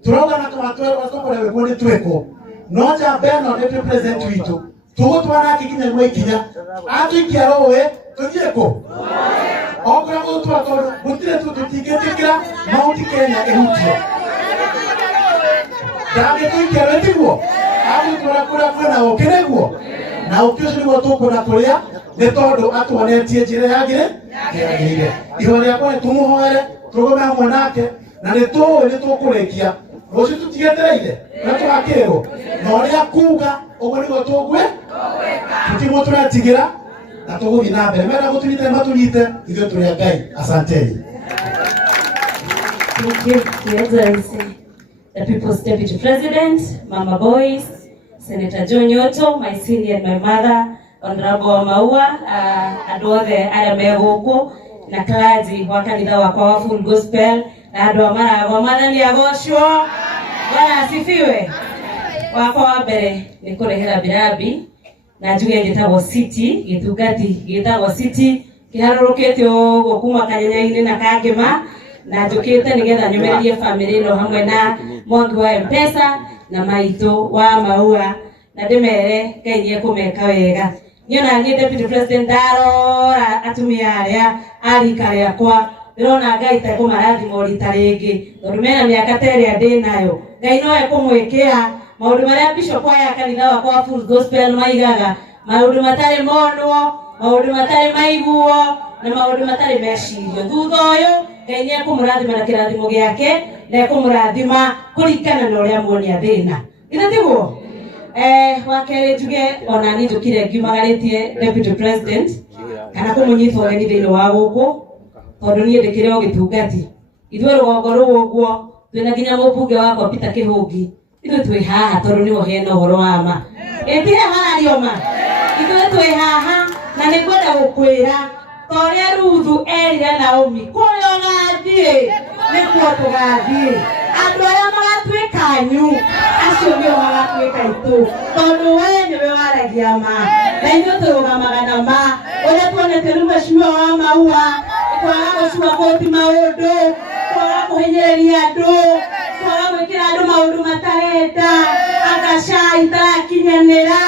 turauga na twatwĩra wĩguo nĩ twĩkwo no njamba ĩno deputy president witũ tũgũtwara nginya gwa ikinya atũikia rũĩ tũthiĩ kũ okorwo gũtwara tondũ gũtirĩ tũtingĩtĩkĩra Mount Kenya ĩhutio ndangĩtũikia rũĩ tiguo agũtwara kũrĩa kwĩna ũkĩ nĩguo na ũkĩ ũcio nĩguo tũkwenda kũrĩa nĩ tondũ atwonetie njĩra yagĩrĩire ihũa rĩakwa nĩ tũmũhoere tũrũgame hamwe nake na nĩ tũĩ nĩ tũkũrĩkia rũciũ tũtigĩtereire na tũgakĩrwo na ũrĩa kuga ũguo nĩguo tũgwĩka tũtimũ tũretigĩra na tũgũthiĩ na mbere mena gũtũnyite matũnyite ithuĩ tũrĩ a Ngai asanteni. Thank you, Your Excellency, the People's Deputy President, Mama Boys, Senator John Nyoto, my senior and my mother, Honorable Maua, andũ othe arĩa me gũkũ na clergy wa kanitha wakwa wa Full Gospel na andũ amaragwo Mwathani agocwo. Bwana asifiwe. Wakwa wa mbere nĩ kũrehera birambi na njuge gĩtagwo City, gĩtungati gĩtagwo City kĩharũrũkĩte ũguo kuma Kanyanya-inĩ na Kangema na njũkĩte nĩgetha nyũmĩrĩrie family ĩno hamwe na Mwangi wa M-Pesa na maitũ wa Maua na ndĩmere Ngai nĩekũmeka wega. Niona niĩ Deputy President ndarora atumia arĩa arika rĩakwa ndĩrona Ngai ta kũmarathima rita rĩngĩ tondũ mena mĩaka ta ĩrĩa ndĩnayo. Ngai no ekũmwĩkĩra maũndũ marĩa bishop aya kanitha wakwa wa Full Gospel maigaga, maũndũ matarĩ monwo, maũndũ matarĩ maiguo na maũndũ matarĩ mecirio. Thutha ũyũ Ngai nĩekũmũrathima na kĩrathimo gĩake na ekũmũrathima kũringana na ũrĩa muonia thĩna. Ithe tiguo? Wakerĩ njuge ona niĩ njũkire ngiumagarĩtie Deputy President kana kũmũnyita ũgeni thĩinĩ wa gũkũ tondũ niĩ ndĩkĩrĩ o gĩtungati. Ithuĩ rũgongo rũu ũguo twĩna nginya mũmbunge wakwa Peter Kĩhũngi. Ithuĩ twĩ haha tondũ nĩwe hena ũhoro wa ma. Ĩtire hario ma. Ithuĩ twĩ haha na nĩngwenda gũkwĩra ta ũrĩa Ruthu erire Naomi kũrĩa ũgathiĩ nĩkuo tũgathiĩ. Andũ arĩa magatuĩka anyu acio nĩo magatuĩka itũ tondũ wee nĩwe waragia ma na ithuĩ tũrũgamaga na ma. Ũrĩa tuonete rĩu mheshimiwa wa Maua kwaga gũcua kũti maũndũ, kwaga kũhinyĩrĩria andũ, kwaga gwĩkĩra andũ maũndũ matarenda, agaca itarakinyanĩra,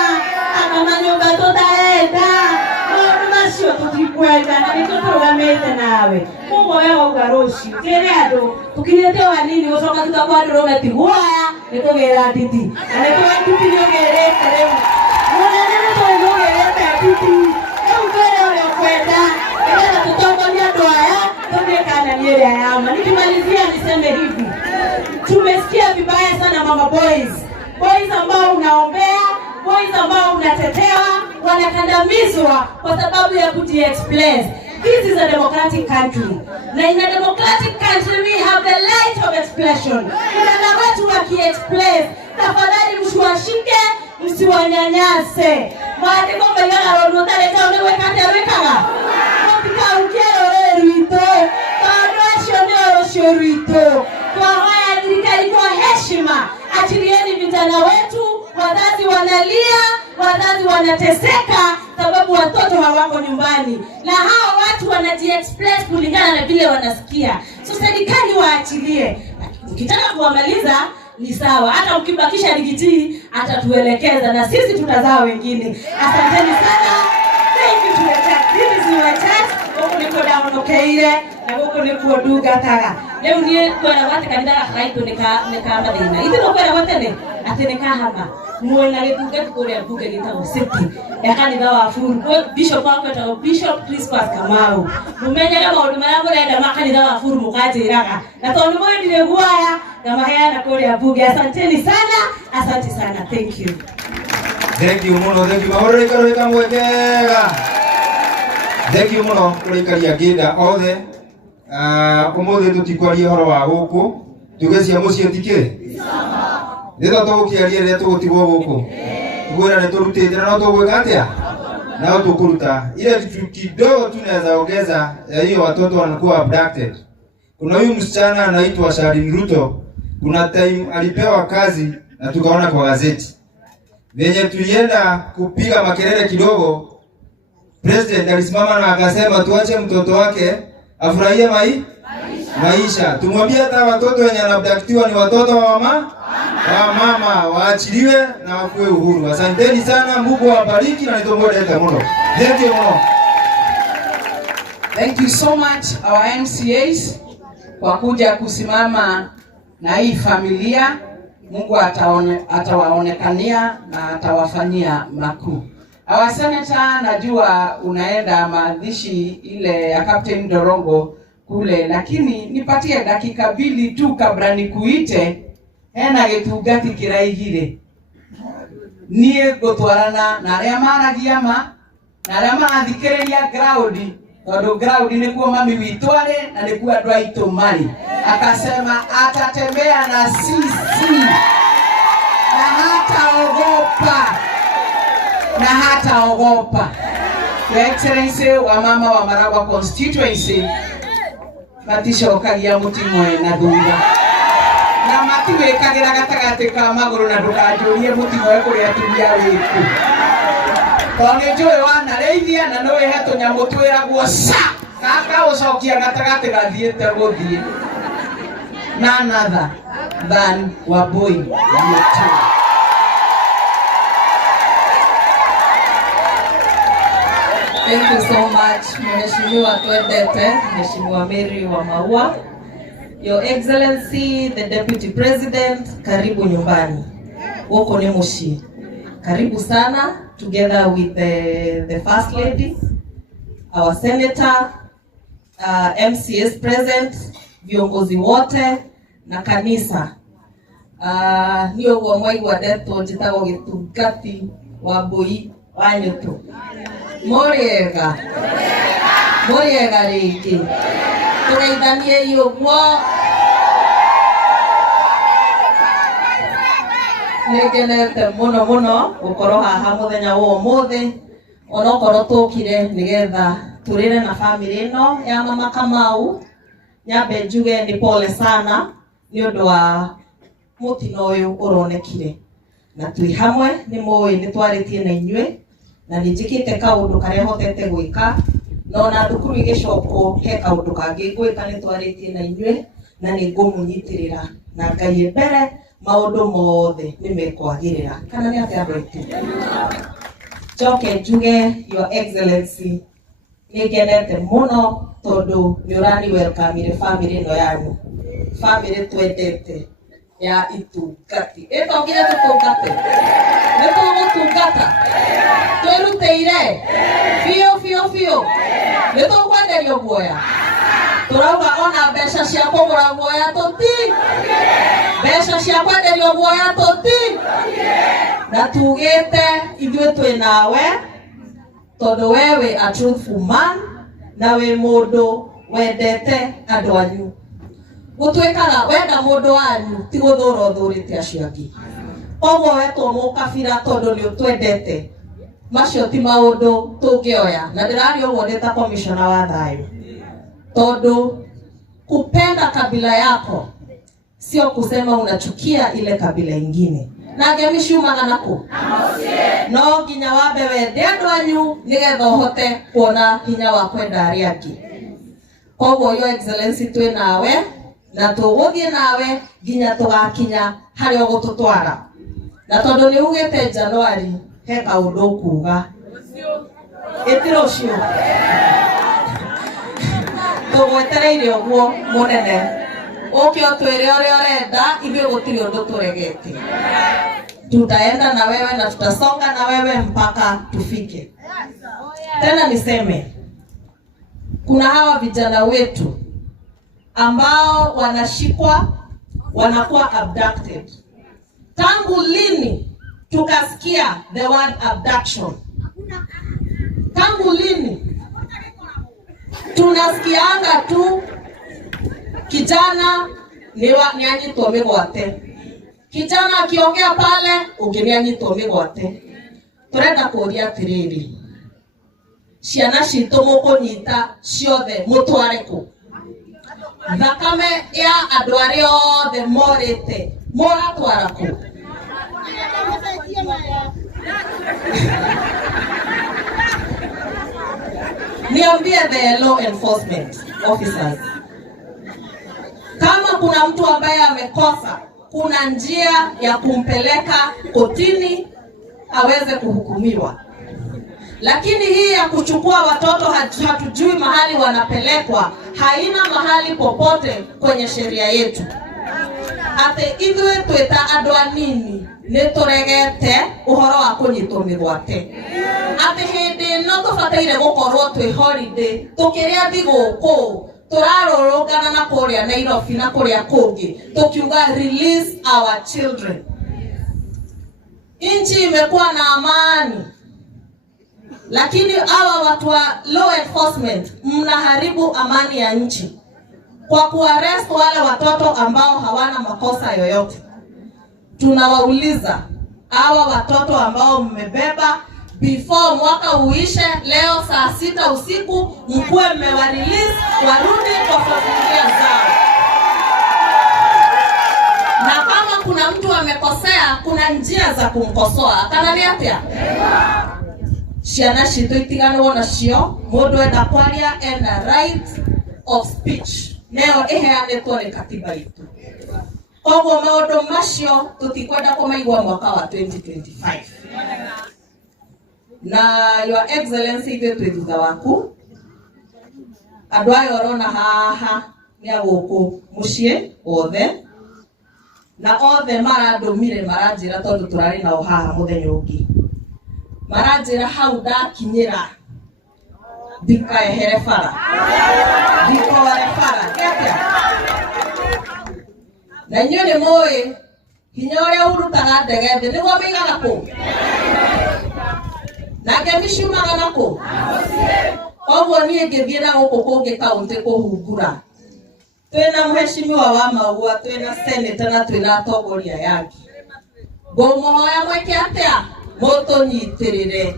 akamanyũmba tũtarenda. Maũndũ macio tũtikwenda na nĩkĩo tũrũgamĩte nawe. Koguo wee wauga rũciũ njĩre andũ tũkinyĩte o hanini gũcoka tũtakwandũrũme ti guoya nĩkũgĩra nditi na nĩkũo nditi nĩũgĩrĩte rĩu. Mũnene nĩtũĩ nĩũgĩrĩte nditi rĩu twĩre ũrĩa ũkwenda nĩgetha tũtongorie andũ aya tũthiĩ Kanaani ĩrĩa ya ma. Nikimalizia niseme hivi, tumesikia vibaya sana Mama Boys, boys ambao unaombea, boys ambao unatetewa wanakandamizwa kwa sababu ya kuji-express. This is a democratic country. Na in a democratic country we have the right of expression. Kuna watu waki-express. Tafadhali msiwashike, msiwanyanyase. Maandiko maigaga rondu utareka ni weka terekaga. Mutika ukero rwito. Tondu acio ni orocio rwito. Kwa thirikari kwa heshima, achilieni vijana wetu. Wazazi wanalia, wazazi wanateseka sababu watoto hawako nyumbani. Na hao watu wanaji-express kulingana na vile wanasikia. So serikali waachilie. Ukitaka kuwamaliza ni sawa. Hata ukibakisha ligiti atatuelekeza na sisi tutazaa wengine. Asanteni sana. Thank you to the church. This is your church. Huko niko damu keire na huko niko duga taga. Leo ni kwa watu kanisa kaitu nika madina. Hizo kwa watu ne ateneka hapa. Muona letuga kuria buga gitao seti. Yakanitha wa furu. Bishop wako ta Bishop Crispus Kamau. Mumenya kama huduma yangu naenda makanitha wa furu mukaje iraka. Na tondu mwe ndile guaya na mahaya kuria buga. Asanteni sana. Asante sana. Thank you. Thank you muno. Thank you. Mahoro ikarweka mwegega. Thank you muno kurikaria ginda othe. Umuthi tutikwaria horo wa guku. Tugecia mucie tike. Ndio tugukiaria ria tugutigwo guku. Tugwira ni turutite na tugwika atia? Na tukuruta. Ile kitu kidogo tunaweza ongeza hiyo watoto wanakuwa abducted. Kuna huyu msichana anaitwa Sharin Ruto. Kuna time alipewa kazi na tukaona kwa gazeti. Venye tulienda kupiga makelele kidogo, President alisimama na akasema tuache mtoto wake afurahie maisha. Tumwambie hata watoto wenye wanabdaktiwa ni watoto wa mama waachiliwe na wakuwe uhuru. Asanteni sana, Mungu awabariki na nitomboleta muno. Thank you muno. Thank you so much our MCAs kwa kuja kusimama na hii familia. Mungu atawaonekania na atawafanyia makuu. Our senator, najua unaenda maadhishi ile ya Captain Dorongo kule, lakini nipatie dakika mbili tu kabla nikuite. Hena gitungati kiraigire. Nie gutwarana na aria maragia na aria marathikiriria ground. Tondu ground nikuo mami witu ari na nikuo andu aitu mari. Akasema atatembea na sisi na hataogopa. Your Excellency wa mama wa Maragwa constituency matishokagia mutimwe na thutha na matiwekagira gatagati ka maguru na ndukanjurie mutimwe kuria turia wiku. Tondu njui wanareithia na no wehe tunyamu twiragwo sa kaka ucokia gatagati gathiete guthie. None other than Waboi. Thank you so much, Mheshimiwa Twendete, Mheshimiwa Mary wa Maua. Your Excellency, the Deputy President, karibu nyumbani. Woko ni mushi. Karibu sana, together with the First Lady, our Senator, MCS present, viongozi wote na kanisa. Niyo kwa mwai wa deto jitago gitungati wa Boi wanyoto. Moriega riki. Tugeithanie yuguo. Negenete muno gukorwo haha muthenya wa umuthi. Ona korwo tukire nigetha turire na family ino ya mama Kamau. Nyambe njuge ni pole sana ni undu wa mutino uyu uronekire. Na twi hamwe ni moyo ni twaritie na inywe. Na nijikite kaundu karia hotete gwika no na thukuru igicoko he kaundu kangi gwika ni twaritie na inywe na ni ngumunyitirira na Ngai mbere maundu mothe ni mekwagirira kana ni atia andu Joke njuge Your Excellency ni ngenete muno tondu ni urani welcome ile family no yanyu family twendete ya itungati etongire tutungate netugutungata tweruteire fio netugwenderio guoya turauga ona mbeca cia kugura guoya tuti mbeca cia kwenderio guoya tuti na tugite ithuĩ twĩ nawe tondu wewe a truthful man na we mundu wendete andu anyu gutwikaga wenda mundu wanyu ti guthura uthurite acio angi koguo wetwo mukabira tondu ni utwendete macio ti maundu tungioya na ndirari uguo ndita commissioner wa thayu tondu kupenda kabila yako sio kusema unachukia ile kabila ingine na ngemishumaga nako no nginya wambe wende andu anyu nigetha uhote kuona hinya wa kwenda aria angi koguo your excellency twi nawe na tuguthie nawe nginya tugakinya haria ugututwara na tondu ni ugite January he kaundu kuga itiro cio tugwetereire uguo munene uke otwire uria urenda ithuĩ gutiri undu turegete tutaenda na wewe na tutasonga na wewe mpaka tufike. Tena niseme kuna hawa vijana wetu ambao wanashikwa wanakuwa abducted. Tangu lini tukasikia the word abduction? Tangu lini? Tunasikianga tu kijana ni anyitwo migwate. Kijana akiongea pale ungeni anyitwo migwate. Turenda kuria atiriri. Ciana citu mukunyita ciothe mutware ku. Thakame ya andu aria othe morite muratwara ku. Niambie the law enforcement officers, kama kuna mtu ambaye amekosa, kuna njia ya kumpeleka kotini aweze kuhukumiwa. Lakini hii ya kuchukua watoto hatujui mahali wanapelekwa haina mahali popote kwenye sheria yetu. Ate ithuĩ twĩta andũ anini nĩ tũregete ũhoro wa kũnyitwo mĩgwate. Ate hĩndĩ no tũbataire gũkorwo twĩ holiday tũkĩrĩa thigũkũ turarũrũngana na kũrĩa Nairobi na kũrĩa kũngĩ tukiuga release our children. Nchi imekuwa na amani, lakini hawa watu wa law enforcement mnaharibu amani ya nchi kwa kuarrest wale watoto ambao hawana makosa yoyote. Tunawauliza hawa watoto ambao mmebeba, before mwaka uishe, leo saa 6 usiku mkuwe mmewarelease warudi kwa familia zao. Na kama kuna mtu amekosea, kuna njia za kumkosoa. Kanani atia? Ciana citu itiganwo nacio, mundu enda kwaria ena right of speech. Neo iheanĩtwo nĩ katiba itu. Koguo maundu macio tutikwenda kumaigua mwaka wa 2025. Na your excellency ithuĩ twĩ thutha waku. Andũ aya ũrona haha nĩ agũkũ mũciĩ othe, na othe marandũmire maranjĩra tondũ tũrarĩ nao haha mũthenya ũngĩ. Maranjĩra hau ndakinyĩra ndikaehere bara, ndikore bara kĩatĩa. Na inyuĩ nĩ mũĩ hinya ũrĩa ũrutaga ndege thĩ nĩguo mĩigaga kũ? Na ngemishumaga nako. Koguo niĩ ngĩthiĩ na gũkũ kũngĩ kaũntĩ kũhungura. Twĩna mheshimiwa wa Maua, twĩna senator na twĩna atongoria yangi. Ngũmũhoya mwĩke atĩa? Mũtũnyitĩrĩre.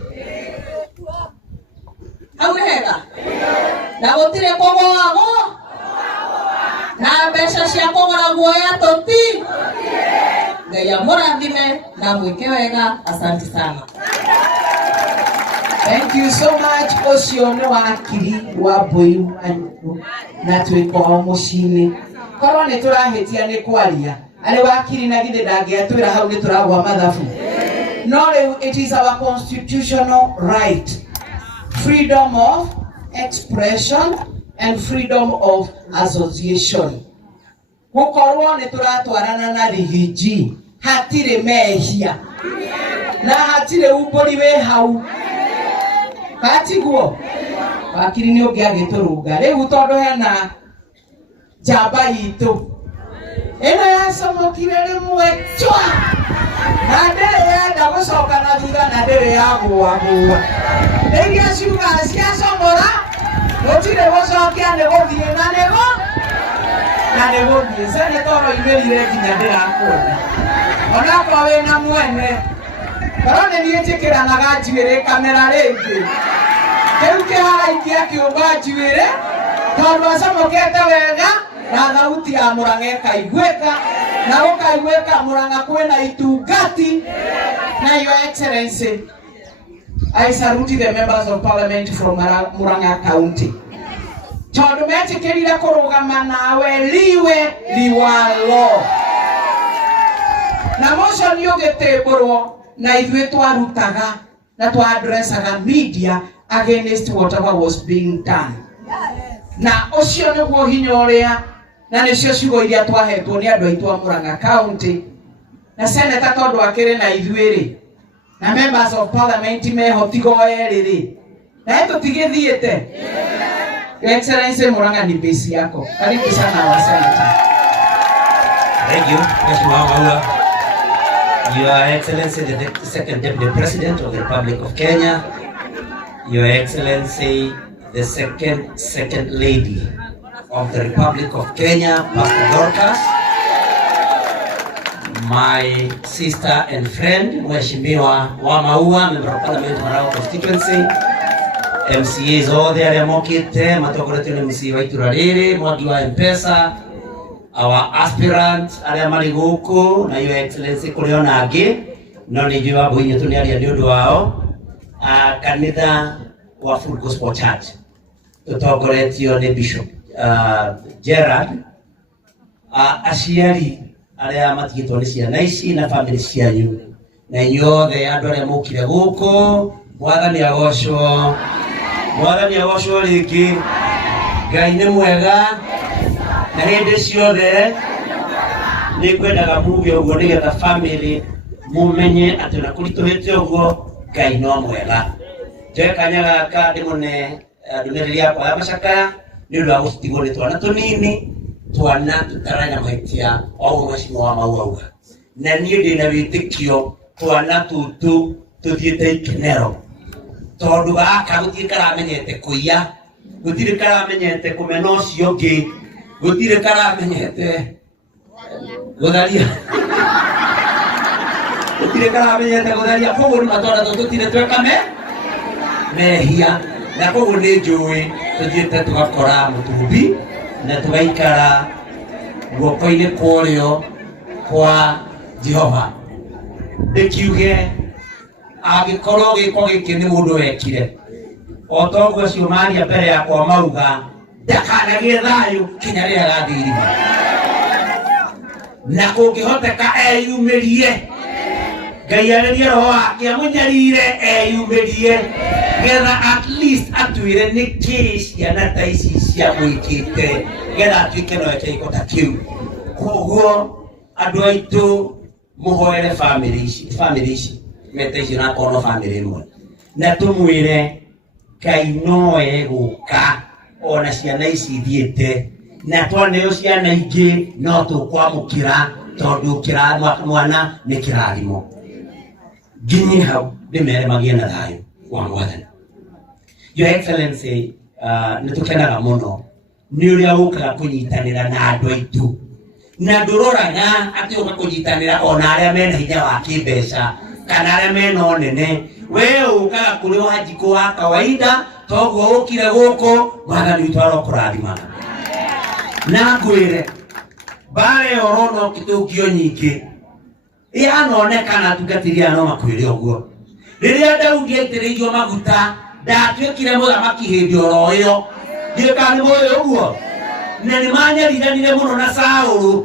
Hau nĩ hega? Na gũtirĩ kũgũagwo? Na mbeca cia kũgũra guoya tũti? Ngai amũrathime na mwĩke wega. Asante sana. Thank you so much. Ucio nĩ wakiri wa Mbũi na twĩko mũciĩ. Korwo nĩ tũrahĩtia nĩ kwaria. Arĩ wakiri na githĩ ndangĩatwĩra hau nĩ tũragwa mathabu. No, it is our constitutional right. Freedom of expression and freedom of association. Gũkorwo nĩ tũratwarana na rigiji, hatirĩ mehia. Na hatirĩ umbũri wĩ hau. Katiguo wakiri nĩ ũngĩ agĩtũrũnga rĩu tondũ hena njamba itũ ĩno yacomokire rĩmwe chwa na ndĩrĩ yenda gũcoka na thutha na ndĩrĩ yagũa rĩrĩa ciuga ciacomora gũtirĩ gũcokia nĩ gũthiĩ na nĩ gũthiĩ senetoro imĩrire nginya ndĩrakuona. ona kwa wena mwene barone ni njikira na ganjwire kamera rĩngĩ kĩu kĩharaikia kĩũmba njwĩre tondũ acamũkete wega na thauti ya Mũrang'a ĩkaiguĩka na gũkaiguĩka Mũrang'a kwĩna itungati na Your Excellency, I salute the members of parliament from Mũrang'a County. Tondũ metĩkĩrire kũrũgama nawe liwe liwalo. Na motion yũgĩtĩmbũrwo na ithuĩ twarutaga na twa-addressaga media against whatever was being done. Na ũcio nĩguo hinya ũrĩa na nĩcio ciugo iria twahetwo nĩ andũ aitũ a Mũrang'a County. Na senator tondũ akĩrĩ na ithuĩ-rĩ na members of parliament mehotigo erĩ-rĩ na tũtigĩthiĩte. Your Excellency, Mũrang'a ni base yako. Karibu sana wa senator. Thank you, Mheshimiwa Maua. Your Excellency, the Second Deputy President of the Republic of Kenya. Your Excellency, the Second Lady of the Republic of Kenya, Pastor Dorcas. My sister and friend, Mheshimiwa wa Maua, Member of Parliament, Marago Constituency. MCAs othe arĩa mokĩte matokoretio nĩ MC wa itũra rĩrĩ, Mwangi wa M-Pesa, our aspirant arĩa marĩ gũkũ na Your Excellency kũrĩ ona angĩ no nĩ njũĩ wambo inyuĩ tũnĩaria nĩ ũndũ wao. Kanitha wa Full Gospel Church tũtongoretio nĩ Bishop Gerard, aciari arĩa matigĩtwo nĩ ciana ici na family cianyu na inyuothe andũ arĩa mũkire gũkũ, Mwathani agocwo. Mwathani agocwo rĩngĩ. Ngai nĩ mwega na hĩndĩ ciothe nĩ kwendaga muge ũguo nĩgetha family mumenye atĩ na kũritũhĩte ũguo Ngai no mwega. Njoe kanya gaka ndĩmũne ndũmĩrĩri yakwa ya macakaya nĩ ũndũ wa gũcitigwo nĩ twana tũnini, twana tũtaranya mahĩtia o ũguo Mheshimiwa wa Maua auga. Na niĩ ndĩna wĩtĩkio twana tũtũ tũthiĩte ikenero tondũ gaka gũtirĩ karamenyete kũiya, gũtirĩ karamenyete kũmena ũcio ũngĩ, gũtirĩ karamenyete gũtharia, gũtirĩ karamenyete gũtharia. Koguo nĩ matwana tũtirĩ tweka mehia na koguo nĩ njũĩ tũthiĩte tũgakora mũtumbi na tũgaikara guoko-inĩ kũrĩo kwa Jehova. Ndĩkiuge agĩkorwo gĩko gĩkĩ nĩ mũndũ wekire o ta ũguo acio maria mbere yakwa mauga ndakanagĩe thayũ kinya rĩrĩa agathiĩ irima, na kũngĩhoteka eyumĩrie, Ngai arĩrie roho wake amũnyarire eyumĩrie getha at least atuĩre nĩkĩ ciana ta ici ciamwĩkĩte getha atuĩke no eke gĩko ta kĩu. Koguo andũ aitũ mũhoere family ici mete icio na kono family ĩmwe na tũmwĩre Ngai no egũka ona ciana ici ithiĩte na twaneo ciana ingĩ no tũkwamũkĩra tondũ mwana nĩ kĩrathimo. Nginye hau ndĩmere magĩe na thayũ wa Mwathani. Your Excellency, nĩ tũkenaga mũno nĩ ũrĩa ũkaga kũnyitanĩra na andũ aitũ na ndũroraga atĩ ũka kũnyitanĩra ona arĩa mena hinya wa kĩmbeca kana arĩa mena ũnene. We ũkaga kũrĩ Wanjikũ wa kawaida toguo ũkire gũkũ, Mwathani witũ arokũrathima. Na ngwĩre mbara ĩyo ũrona ũkĩtũngio nyingĩ yanonekana tungatĩria no makwĩre ũguo. Rĩrĩa Daudi aitĩrĩirio maguta ndatuĩkire mũthamaki hĩndĩ oro ĩyo, gĩka nĩ mũĩ ũguo, na nĩ manyariganire mũno na Saũlũ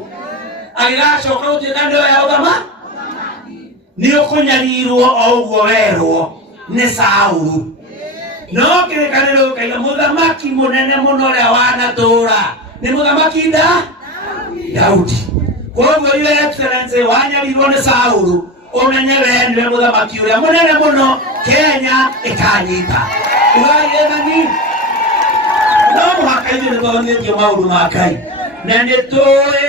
agĩgacoka gũtuĩka nĩ oya ũthamaki. Nĩ ũkũnyarirwo o ũguo werwo nĩ Saũlũ, no kĩrĩkanĩro gĩkauga mũthamaki mũnene mũno ũrĩa wanatũũra nĩ mũthamaki Daudi. Koguo Your Excellency, wanyarirwo nĩ Saũlũ ũmenye we nĩwe mũthamaki ũrĩa mũnene mũno Kenya ĩkanyita. Ũgagĩthani no mũhaka ithuĩ nĩ twonetio maũndũ ma Ngai na nĩ tũĩ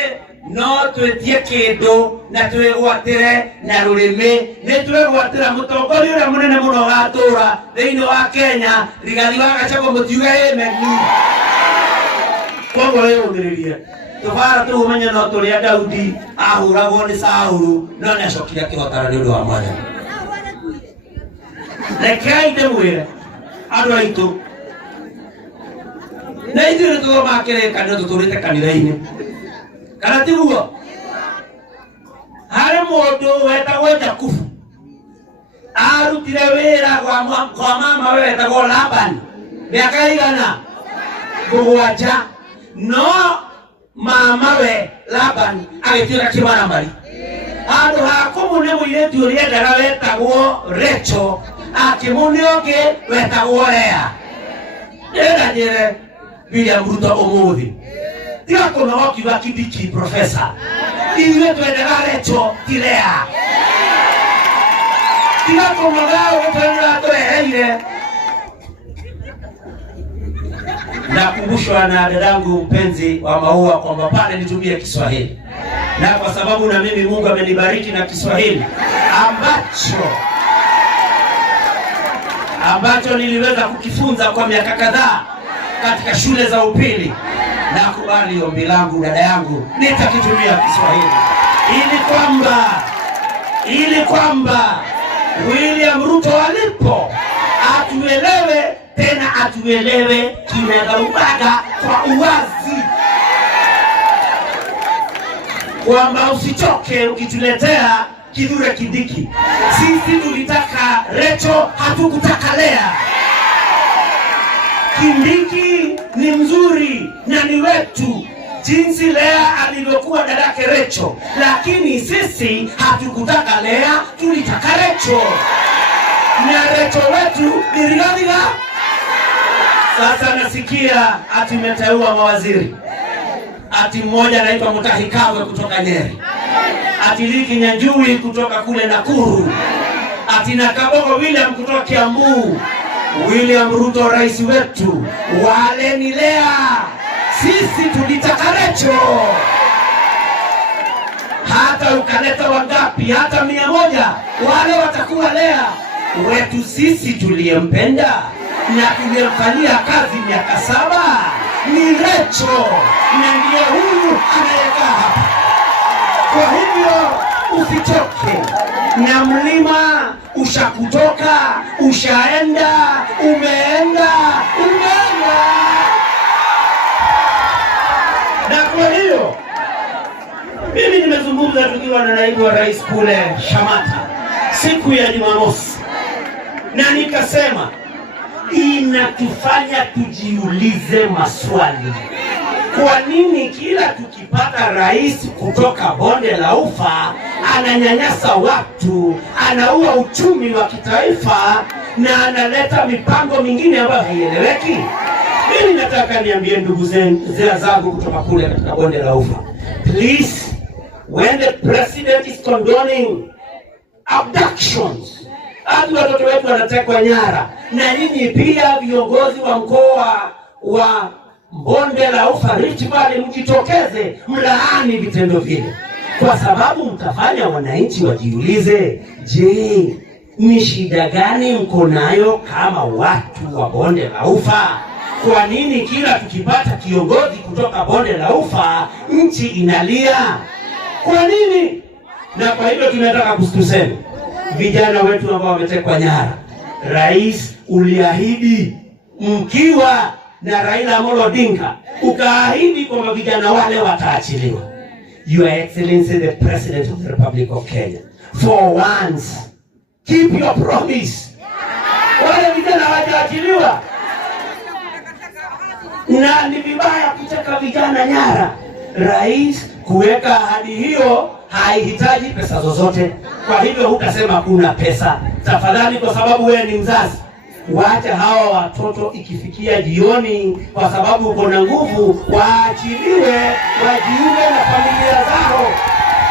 no twĩtie kĩndũ na twĩgwatĩre na rũrĩmĩ. Nĩ twĩgwatĩra mũtongoria ũrĩa mũnene mũno ũgatũũra thĩinĩ wa Kenya, Rigathi wa Gachagua, mũtiuge amen. Koguo wĩyũmĩrĩrie tubara tu umenya no turia Daudi ahuragwo ni Saulu no ne acokire akihotana ni undu wa Mwathani. Rekai ndimwire andu aitu na ithuĩ nĩtũthoma kĩrĩkanĩro tũtũrĩte kanitha-inĩ kana tiguo. Harĩ mũndũ wetagwo Jakubu arutire wĩra kwa mama wetagwo Labani mĩaka igana 7, no mama we Labani agĩtuĩka kĩmaramari. Handũ ha kũmũne mũirĩtu ũrĩa endaga wetagwo Rachel akĩmũne ũngĩ wetagwo Lea. Ndĩrenda njĩre William Ruto ũmũthĩ tiga kũnoga kiuga Kindiki professor, ithuĩ twendaga Rachel ti Lea. Tiga kũnoga ũgũtwenũra tũreheire. Nakumbushwa na dadangu mpenzi wa Maua kwamba pale nitumie Kiswahili, na kwa sababu na mimi Mungu amenibariki na Kiswahili ambacho niliweza kukifunza kwa miaka kadhaa katika shule za upili, na kubali ombi langu dada yangu, nitakitumia Kiswahili ili kwamba William Ruto alipo atuelewe, tena atuelewe kinagaubaga kwa uwazi, kwamba usichoke ukituletea Kithure Kindiki. Sisi tulitaka Rachel, hatukutaka Lea. Kindiki ni mzuri na ni wetu jinsi Lea alivyokuwa dadake Rachel, lakini sisi hatukutaka Lea, tulitaka Rachel. Na Rachel wetu ni Rigathi. Sasa nasikia ati umeteua mawaziri, ati mmoja anaitwa Mutahi Kagwe kutoka Nyeri, ati Liki Nyanjui kutoka kule Nakuru, ati na Kabogo William kutoka Kiambu. William Ruto rais wetu, wale ni Lea, sisi tulitaka Rachel. Hata ukaleta wangapi, hata 100, wale watakuwa Lea wetu. Sisi tuliyempenda na tuliyemfanyia kazi miaka 7 ni Rachel, na ndiye huyu anayekaa hapa. Kwa hivyo usichoke, na mlima ushakutoka, ushaenda, umeenda. Na kwa hiyo mimi nimezungumza tukiwa na naibu wa rais kule Shamata siku ya Jumamosi, na nikasema inatufanya tujiulize maswali. Kwa nini kila tukipata rais kutoka bonde la Ufa ananyanyasa watu, anaua uchumi wa kitaifa na analeta mipango mingine ambayo haieleweki? Mimi nataka niambie ndugu zangu kutoka kule katika bonde la Ufa, please, when the president is condoning abductions, watoto wetu wanatekwa nyara, na nyinyi pia viongozi wa mkoa wa bonde la Ufa Rift Valley mjitokeze mlaani vitendo vile, kwa sababu mtafanya wananchi wajiulize, je, ni shida gani mko nayo kama watu wa bonde la Ufa? Kwa nini kila tukipata kiongozi kutoka bonde la Ufa nchi inalia? Kwa nini? Na kwa hivyo tunataka kusema vijana wetu ambao wametekwa nyara, rais uliahidi mkiwa na Raila Amolo Odinga, ukaahidi kwamba vijana wale wataachiliwa. Your Excellency the President of the Republic of Kenya, for once keep your promise. Wale vijana wataachiliwa. Na ni vibaya kuteka vijana nyara. Rais kuweka ahadi hiyo haihitaji pesa zozote, kwa hivyo hutasema kuna pesa. Tafadhali, kwa sababu wewe ni mzazi, waacha hawa watoto ikifikia jioni, kwa sababu uko na nguvu, waachiliwe wajiunge na familia zao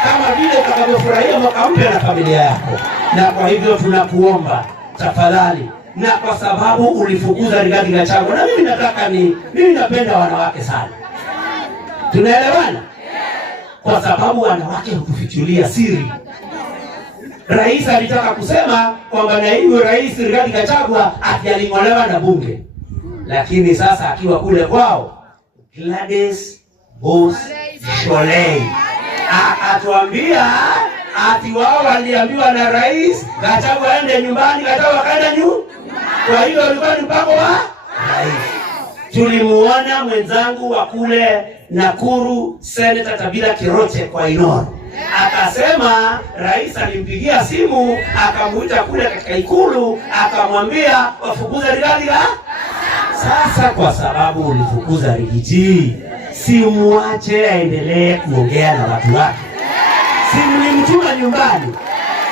kama vile utakavyofurahia mwaka mpya na familia yako. Na kwa hivyo tunakuomba tafadhali, na kwa sababu ulifukuza Rigathi Gachagua, na mimi napenda wanawake sana, tunaelewana? Kwa sababu wanawake hukufichulia siri. Rais alitaka kusema kwamba naibu rais Rigathi Gachagua aling'olewa na bunge, lakini sasa akiwa kule kwao, Gladys Boss Sholei. Akatuambia ati wao waliambiwa na rais Gachagua aende nyumbani, Gachagua kaenda nyumbani. Kwa hiyo ulikuwa ni mpango wa rais. Tulimuona mwenzangu wa kule Nakuru, Senator Tabitha Kiroche kwa Inoro. Akasema rais alimpigia simu akamuita kule katika ikulu akamwambia wafukuza Rigathi. Sasa kwa sababu ulifukuza Rigiji, si muache aendelee kuongea na watu wake. Si mlimtuma nyumbani.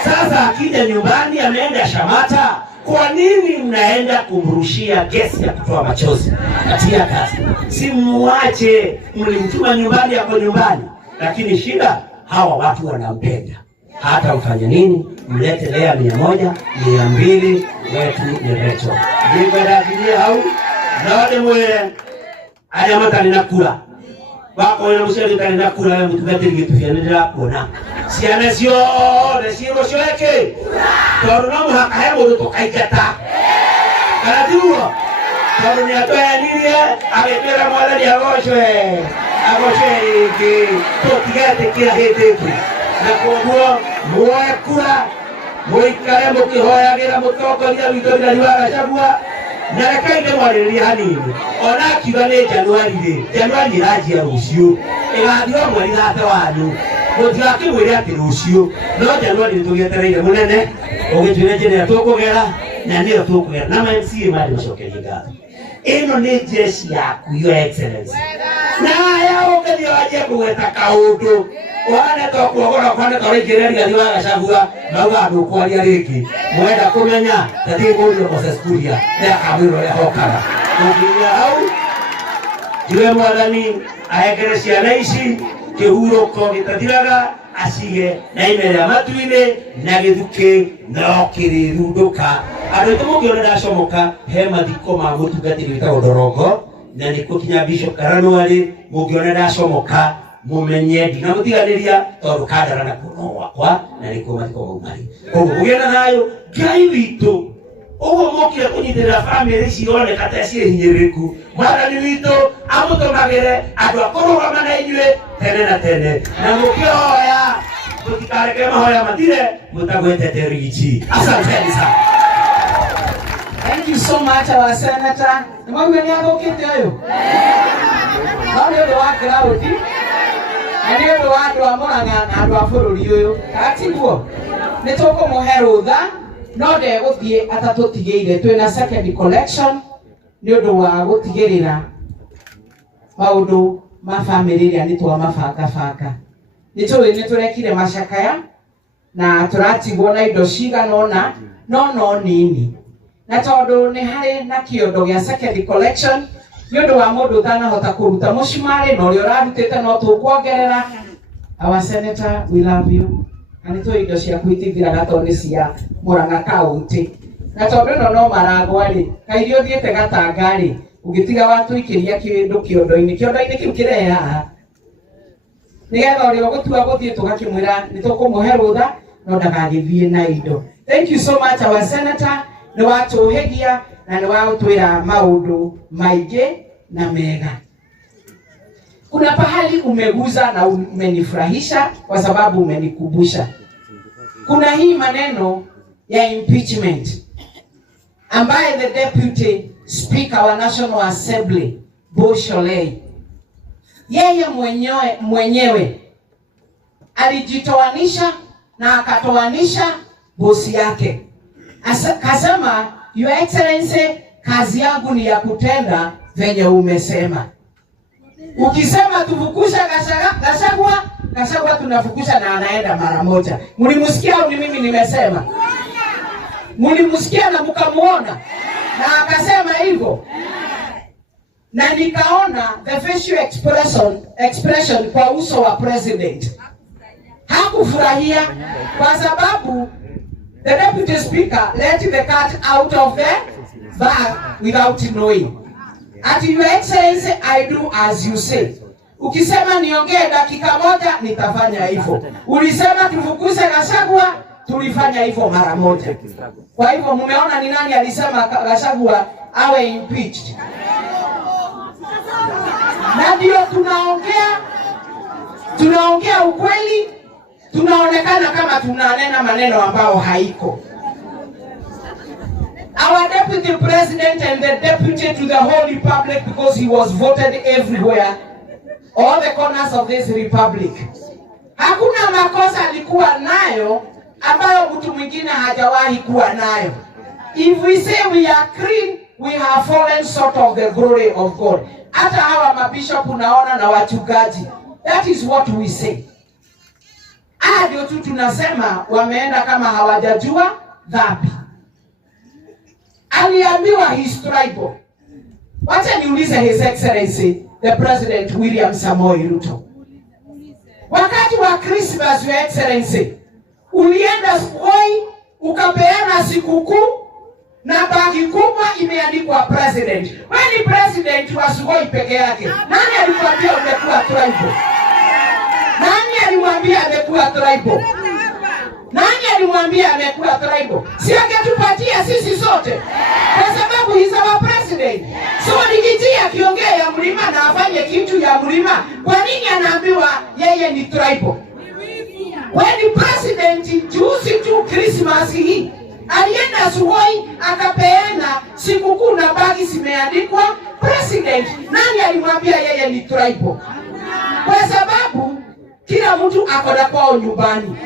Sasa akija nyumbani ameenda Shamata, kwa nini mnaenda kumrushia gesi ya kutoa machozi katika kazi? Si muache, mlimtuma nyumbani hapo nyumbani. Lakini shida hawa watu wanampenda. Hata mfanye nini, mlete lea 100, 200, wetu ni recho. Ndivyo dakidia hau, naode mwe, ayamata ninakula. Wako wena mseli ninakula, ya mtubete ligitufia nidira kuona. Siane sio, nesiro shoeke. Torunamu hakahe modu tokaikata. Karatiwa. Toru ni atoya nini abepera mwala ni agoshwe. Agoshwe iki. Totigate kila heteki. Na kumbua muwe kura. Muikare mukihoya gira mutoko lia Victoria Riwa Gachagua. Narekaide mwariri hanini. Ona kiwane Januari raji ya rusio. Egadio mwari dhate wanyu. Mutigake mwere ati rusio. No Januari nitugetereire munene. Ogituire ya tukugera na niyo tukugera. Na MCA mari mucokerie ngatho. Ino ni jeshi yaku, Your Excellency. Na ya ogerio aje kuweta kaundu. Wana to kuogora kwane to rigire Rigathi wa Gachagua nauga andu kwaria ringi. Mwenda kumenya tati ngurio Moses Kuria na kamiro ya hokara. Kugiria hau jiwe mwadani ahekere ciana ici kihuroko gitathiraga acige na imere amatuine na githuki no kirirunduka. Andu tumukiona ndacomoka he mathiko ma mutungatiri witagwo Ndorongo na niko kinya Bishop Karanuari mugiona ndacomoka mumenye ndina mutiganiria tondu kandara na kuno wakwa na niko mathiko maumari. Koguo mugena nayo Ngai witu ugo mokire kunyitirira family cione kata cihinyiriku mwathani witu amutumagire andu akorugama na inyue tene na tene na mukioya tutikareke mahoya matire mutagwetete Rigiji. Asanteni sana. Thank you so much, our Senator. Mwangu ni hapo kiti hayo. Ndio ndo crowd. Ndio ndo watu wa Murang'a na andu a bururi uyu. Katiguo. Nitoko muherutha no de guthie atatutigire twina second collection ndio ndo wa gutigirira maundu ma family ria ni twa mabanga. Niturekire macakaya na turatigwo na indo ciganona no nini. Na tondu ni hari na kiondo gya second collection nyondo wa mundu utanahota kuruta mushimari no uri urarutite no tukuongerera. Our Senator, we love you. Anito indo cia kwitithira gatoni cia Murang'a County. Na tondu no maragwa ri kairio thiete gatanga ri ugitiga watu ikiria kindu kiondo-ini kiu kireha haha. Nigetha uri gutua guthie tugakimwira nitukumuhe rutha no ndagagithie na indo. Thank you so much, our Senator. Ni watu hegia na ni wautwira maundu maingi na mega. Kuna pahali umeguza na umenifurahisha kwa sababu umenikumbusha. Kuna hii maneno ya impeachment ambaye the Deputy Speaker wa National Assembly Boss Sholei yeye mwenyewe alijitoanisha na akatoanisha bosi yake. Kasema, Your Excellency, kazi yangu ni ya kutenda venye umesema. Ukisema tufukusha Gachagua tunafukusha na anaenda mara moja. Mlimusikia au ni mimi nimesema? Mlimusikia na mkamuona? Na akasema hivyo. Na nikaona the facial expression kwa uso wa president. Hakufurahia kwa sababu the Deputy Speaker let the cat out of the bag without knowing. At Your Excellency, I do as you say. Ukisema niongee dakika moja, nitafanya hivyo. Ulisema tufukuze Gachagua, tulifanya hivyo mara moja. Kwa hivyo mmeona ni nani alisema Gachagua awe impeached. Na ndio tunaongea ukweli, tunaonekana kama tunanena maneno ambao haiko. Our deputy president and the deputy to the whole republic, because he was voted everywhere, all the corners of this republic. Hakuna makosa alikuwa nayo ambayo mtu mwingine hajawahi kuwa nayo. If we say we are clean, we have fallen short of the glory of God. Hata hawa mabishop unaona na wachungaji, that is what we say. Ndio tu tunasema wameenda kama hawajajua dhambi. Aliambiwa his tribal. Wacha niulize His Excellency the President William Samoei Ruto. Wakati wa Christmas, Your Excellency, ulienda Sugoi ukapeana sikukuu na bagi kubwa imeandikwa president. Wewe ni president wa Sugoi peke yake. Nani alikwambia umekuwa tribal? Nani alimwambia amekuwa tribal? Nani alimwambia amekuwa tribal? Si angetupatia sisi sote? Kwa sababu he's our president. So nikitia akiongea ya mlima na afanye kitu ya mlima, kwa nini anaambiwa yeye ni tribal? Wewe ni president, juzi tu Christmas hii alienda Sugoi akapeana sikukuu na bagi zimeandikwa president. Nani alimwambia yeye ni tribal? Kwa sababu kila mtu akoda kwao nyumbani.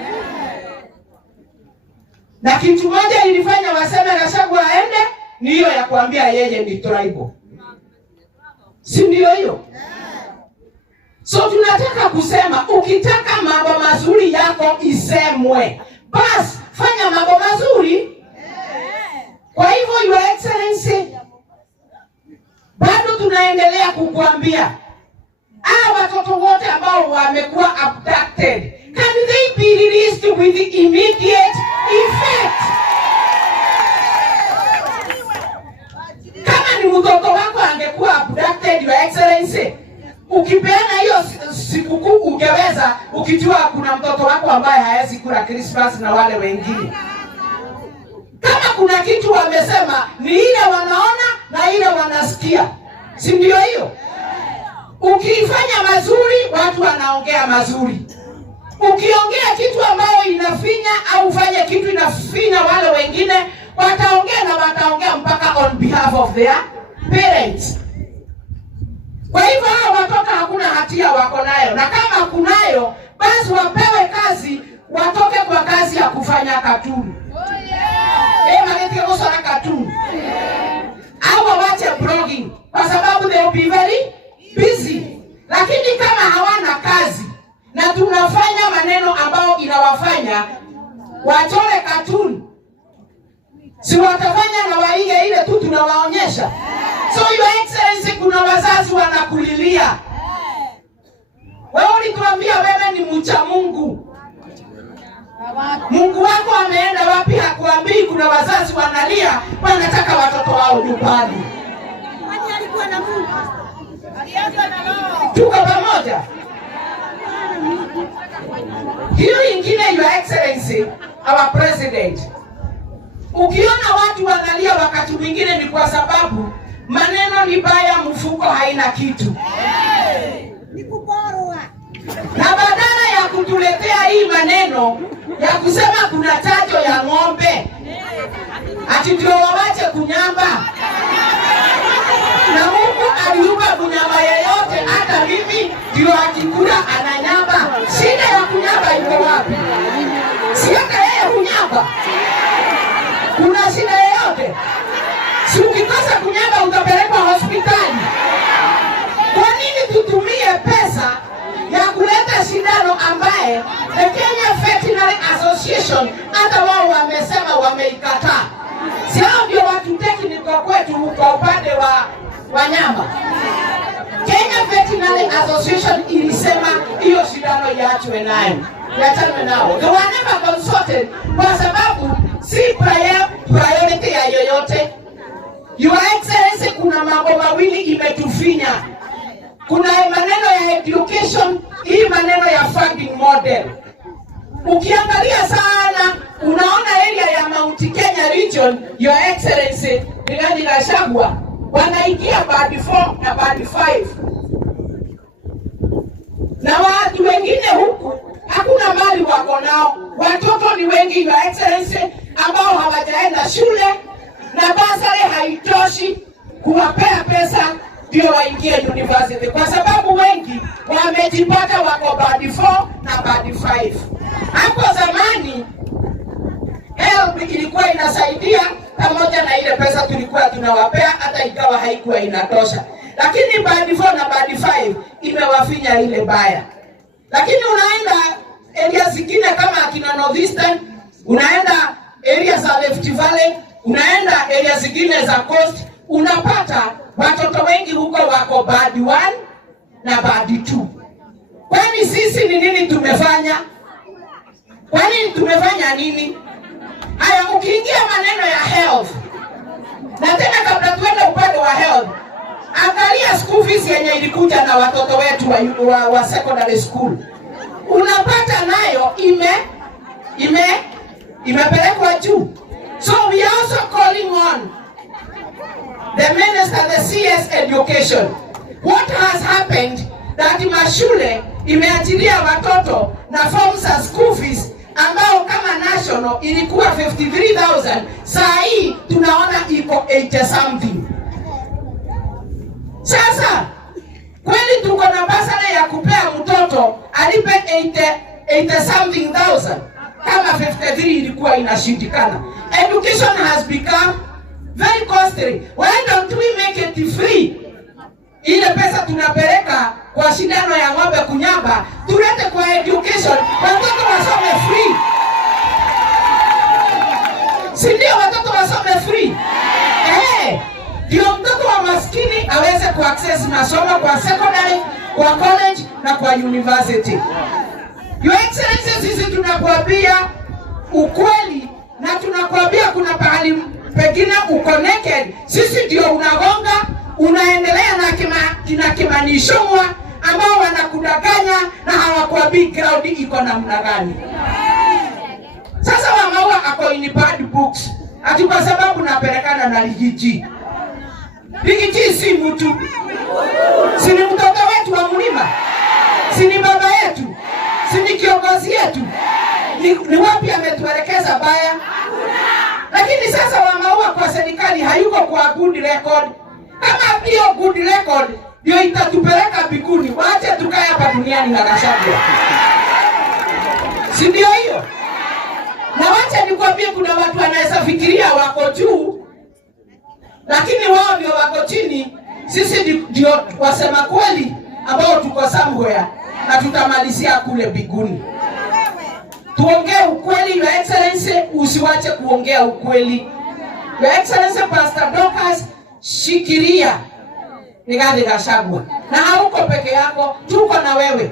Na kitu moja ilifanya waseme Gachagua aende, ni hiyo ya kuambia yeye ni tribal. Si ndio hiyo? So tunataka kusema ukitaka mambo mazuri yako isemwe, basi fanya mambo mazuri. Kwa hivyo Your Excellency, bado tunaendelea kukuambia watoto wote ambao wamekuwa abducted, can they be released with immediate effect? Kama ni mtoto wako angekuwa abducted, Your Excellency, ukipeana hiyo sikukuu ungeweza, ukijua kuna mtoto wako ambaye hawezi kula Christmas na wale wengine. Kama kuna kitu wamesema ni ile wanaona na ile wanasikia. Si ndio hiyo? Ukifanya mazuri watu wanaongea mazuri. Ukiongea kitu ambayo inafinya au ufanye kitu inafinya wale wengine, wataongea na wataongea mpaka on behalf of their parents. Kwa hivyo hao watoto hakuna hatia wako nayo, na kama kunayo basi wapewe kazi, watoke kwa kazi ya kufanya katuni. Malete kusoma katuni. Au wache blogging kwa sababu they will be very busy. Lakini kama hawana kazi na tunafanya maneno ambayo inawafanya wachore katuni, si watafanya na waige ile tu tunawaonyesha. So Your Excellency, kuna wazazi wanakulilia. Wewe ulituambia wewe ni mcha Mungu. Mungu wako ameenda wapi? Hakuambii. Kuna wazazi wanalia, wanataka watoto wao nyumbani. Alikuwa na Mungu. Alianza na roho. Tuko pamoja. Hiyo ingine, Your Excellency, our president, ukiona watu wanalia wakati mwingine ni kwa sababu maneno ni baya, mfuko haina kitu. Ni kuborwa. Na badala ya kutuletea hii maneno ya kusema kuna chanjo ya ng'ombe, ati ndio wawache kunyamba. Na Mungu aliumba kunyamba yeyote, hata mimi ndio akikula ananyamba. Shida ya kunyamba iko wapi? Sio yeye kunyamba. Kuna shida yeyote? Si ukikosa kunyamba utapelekwa hospitali. Kwa nini tutumie pesa ya kuleta shindano ambaye the Kenya Veterinary Association hata wao wamesema wameikataa? Sio ndio watu technical kwetu kwa upande wa wanyama. Kenya Veterinary Association ilisema hiyo shindano iachwe nayo. Yachane nao. They were never consulted kwa sababu si priority ya yoyote. Your Excellency, kuna mambo mawili imetufinya. Kuna maneno ya education, hii maneno ya funding model. Ukiangalia sana, unaona area ya Mount Kenya region, Your Excellency, Rigathi Gachagua, wanaingia band 4 na band 5. na watu wengine huku hakuna mali wako nao. Watoto ni wengi, Your Excellency, ambao hawajaenda shule na basari haitoshi kuwapea pesa ndio waingie university, kwa sababu wengi wamejipata wako band 4 na band 5. Hapo zamani HELB ilikuwa inasaidia pamoja na ile pesa tulikuwa tunawapea, hata ikawa haikuwa inatosha, lakini band 4 na band 5 imewafinya ile baya. Lakini unaenda area zingine kama akina Northeastern, unaenda area za Rift Valley, unaenda area zingine za Coast, unapata watoto wengi huko wako band 1 na band 2. Kwani sisi ni nini tumefanya? Kwani tumefanya nini? Haya, ukiingia maneno ya health, na tena kabla tuende upande wa health, angalia school fees yenye ilikuja na watoto wetu wa secondary school. Unapata nayo imepelekwa juu. So we are also calling on the minister, the CS Education. What has happened that mashule imeachilia watoto na forms za school fees ambao kama national ilikuwa 53,000, saa hii tunaona iko 80 something. Sasa kweli tuko na basara ya kupea mtoto alipe 80 something thousand kama 53 ilikuwa inashindikana? Education has become very costly. Why don't we make it free? Ile pesa tunapeleka kwa shindano ya ng'ombe kunyamba, tulete kwa education, watoto wasome free. Si ndio watoto wasome free? Ndio mtoto wa maskini aweze kuaccess masomo kwa secondary, kwa college na kwa university. Your Excellency, sisi tunakuambia ukweli na tunakuambia kuna pahali pengine uconnected. Sisi ndio unagonga, unaendelea na kina Kimanishomwa ambao wanakudanganya na hawakuambii ground iko namna gani. Sasa Wamaua ako in bad books ati kwa sababu napelekana na Ligiji. Ligiji si mtu, si ni mtoto wetu wa mlima, si ni baba yetu, si ni kiongozi yetu. Ni wapi ametuelekeza baya? Lakini sasa Wamaua kwa serikali hayuko kwa good record. Kama hiyo good record ndio itatupeleka mbinguni, waache tukae hapa duniani na Gachagua. Si ndio hiyo? Na wacha nikwambie, kuna watu wanaweza fikiria wako juu, lakini wao ndio wako chini. Sisi ndio wasema kweli ambao tuko somewhere na tutamalizia kule mbinguni. Tuongee ukweli, Your Excellency, usiwache kuongea ukweli. Your Excellency, Pastor Dorcas, shikilia Rigathi Gachagua. Na hauko peke yako, tuko na wewe.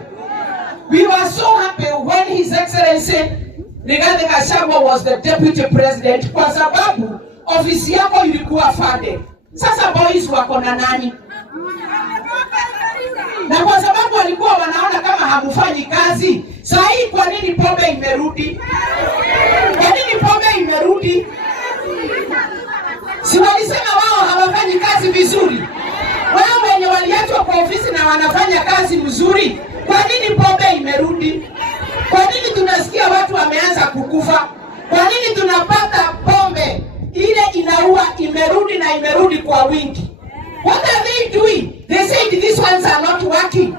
We were so happy when His Excellency Rigathi Gachagua was the deputy president, kwa sababu ofisi yako ilikuwa funded. Sasa boys wako na nani? Na kwa sababu walikuwa wanaona kama hamufanyi kazi, saa hii kwa nini pombe imerudi? Kwa nini pombe imerudi? Si walisema wao hawafanyi kazi vizuri? Wao wenye waliachwa kwa ofisi na wanafanya kazi mzuri, kwa nini pombe imerudi? Kwa nini tunasikia watu wameanza kukufa? Kwa nini tunapata pombe ile inaua imerudi na imerudi kwa wingi? What are they doing? They said these ones are not working.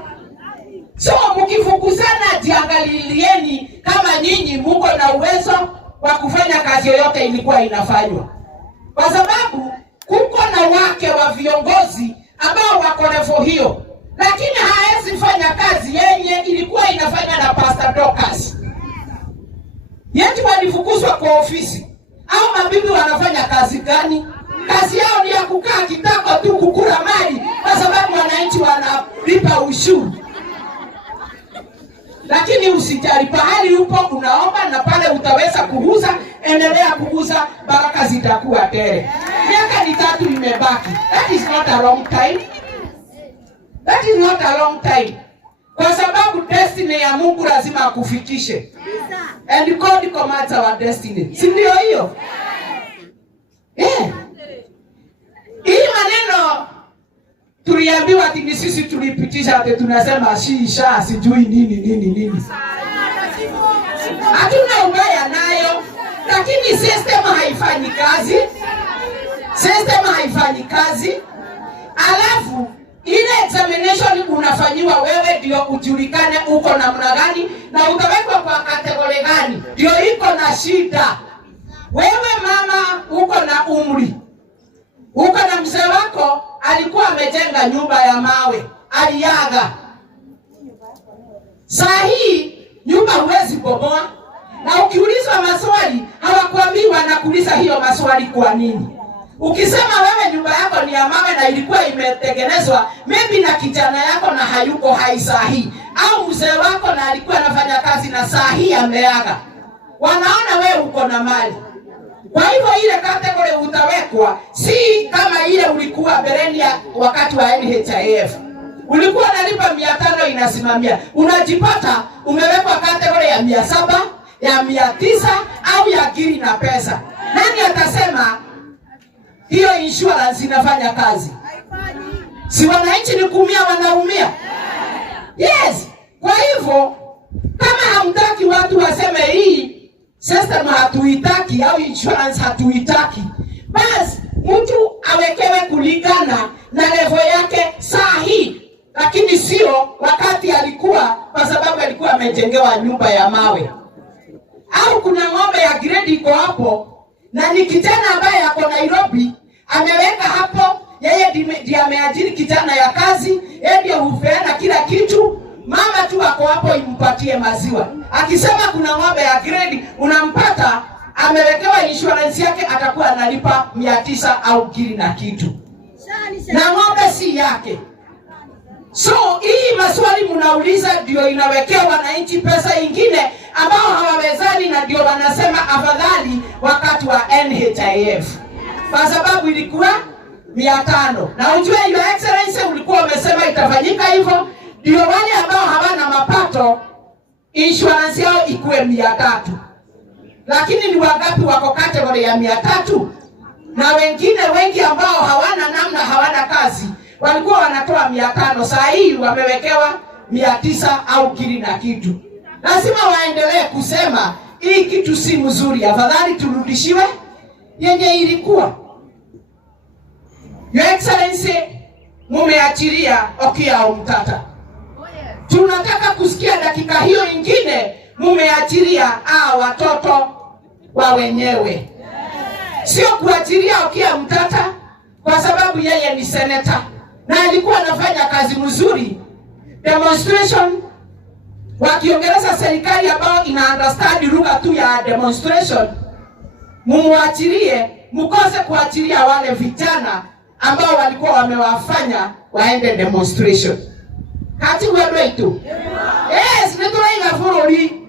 So mkifukuzana, jiangalieni kama nyinyi muko na uwezo wa kufanya kazi yoyote ilikuwa inafanywa. Kwa sababu kuko na wake wa viongozi ambao wako level hiyo, lakini haezi fanya kazi yenye ilikuwa inafanya na Pastor Dorcas. Yetu walifukuzwa kwa ofisi. Au mabibi wanafanya kazi gani? Kazi yao ni ya kukaa kitako tu kukula mali kwa sababu wananchi wanalipa ushuru. Lakini usijali, pahali upo unaomba na pale utaweza kuguza, endelea kuguza, baraka zitakuwa tele. Miaka ni 3 imebaki. That is not a long time. That is not a long time. Kwa sababu destiny ya Mungu lazima akufikishe. And God commands our destiny. Si ndio hiyo? Hii maneno tuliambiwa ati ni sisi tulipitisha ati tunasema shisha sijui nini. Hatuna ubaya nayo, lakini system haifanyi kazi. Alafu ile examination unafanyiwa wewe ndio ujulikane uko namna gani na utawekwa kwa kategori gani, ndio iko na shida. Wewe mama uko na umri, uko na mzee wako alikuwa amejenga nyumba ya mawe, aliaga. Saa hii nyumba huwezi bomoa, na ukiulizwa maswali hawakuambii wanakuuliza hiyo maswali kwa nini. Ukisema wewe nyumba yako ni ya mawe na ilikuwa imetengenezwa maybe na kijana yako na hayuko hai saa hii, au mzee wako na alikuwa anafanya kazi na saa hii ameaga, wanaona wewe uko na mali. Kwa hivyo ile kategori utawekwa si kama ile ulikuwa bereni ya wakati wa NHIF. Ulikuwa unalipa 500 inasimamia. Unajipata umewekwa kategori ya 700, ya 900 au ya giri na pesa. Nani atasema hiyo insurance inafanya kazi? Si wananchi ni kuumia wanaumia? Yes. Kwa hivyo kama hamtaki watu waseme hii system hatuitaki au insurance hatuitaki, basi mtu awekewe kulingana na level yake saa hii, lakini sio wakati alikuwa, kwa sababu alikuwa amejengewa nyumba ya mawe. Au kuna ng'ombe ya grade iko hapo na ni kijana ambaye ako Nairobi ameweka hapo, yeye ndiye ameajiri kijana ya kazi, yeye ndiye hupeana kila kitu, mama tu ako hapo impatie maziwa. Akisema kuna ng'ombe ya grade unampata amewekewa insurance yake, atakuwa analipa 900 au giri na kitu, na ng'ombe si yake. So hii maswali mnauliza ndio inawekea wananchi pesa ingine ambao hawawezani, na ndio wanasema afadhali wakati wa NHIF, kwa sababu ilikuwa 500. Na ujue Your Excellency ulikuwa umesema itafanyika hivyo, ndio wale ambao hawana mapato insurance yao ikuwe 300. Lakini ni wangapi wako kategori ya 300? Na wengine wengi ambao hawana namna, hawana kazi, walikuwa wanatoa 500, saa hii wamewekewa 900 au giri na kitu. Lazima waendelee kusema hii kitu si mzuri, afadhali turudishiwe yenye ilikuwa. Your Excellency, mumeachilia Okiya Omtata. Tunataka kusikia dakika hiyo ingine mumeachilia watoto wa wenyewe. Sio kuachilia Okiya Omtata kwa sababu yeye ni senator na alikuwa anafanya kazi mzuri. Demonstration wakiongeleza serikali ambao ina understand lugha tu ya demonstration, mumuachilie, mkose kuachilia wale vijana ambao walikuwa wamewafanya waende demonstration. Hati wewe itu. Yes, nitulaiga bururi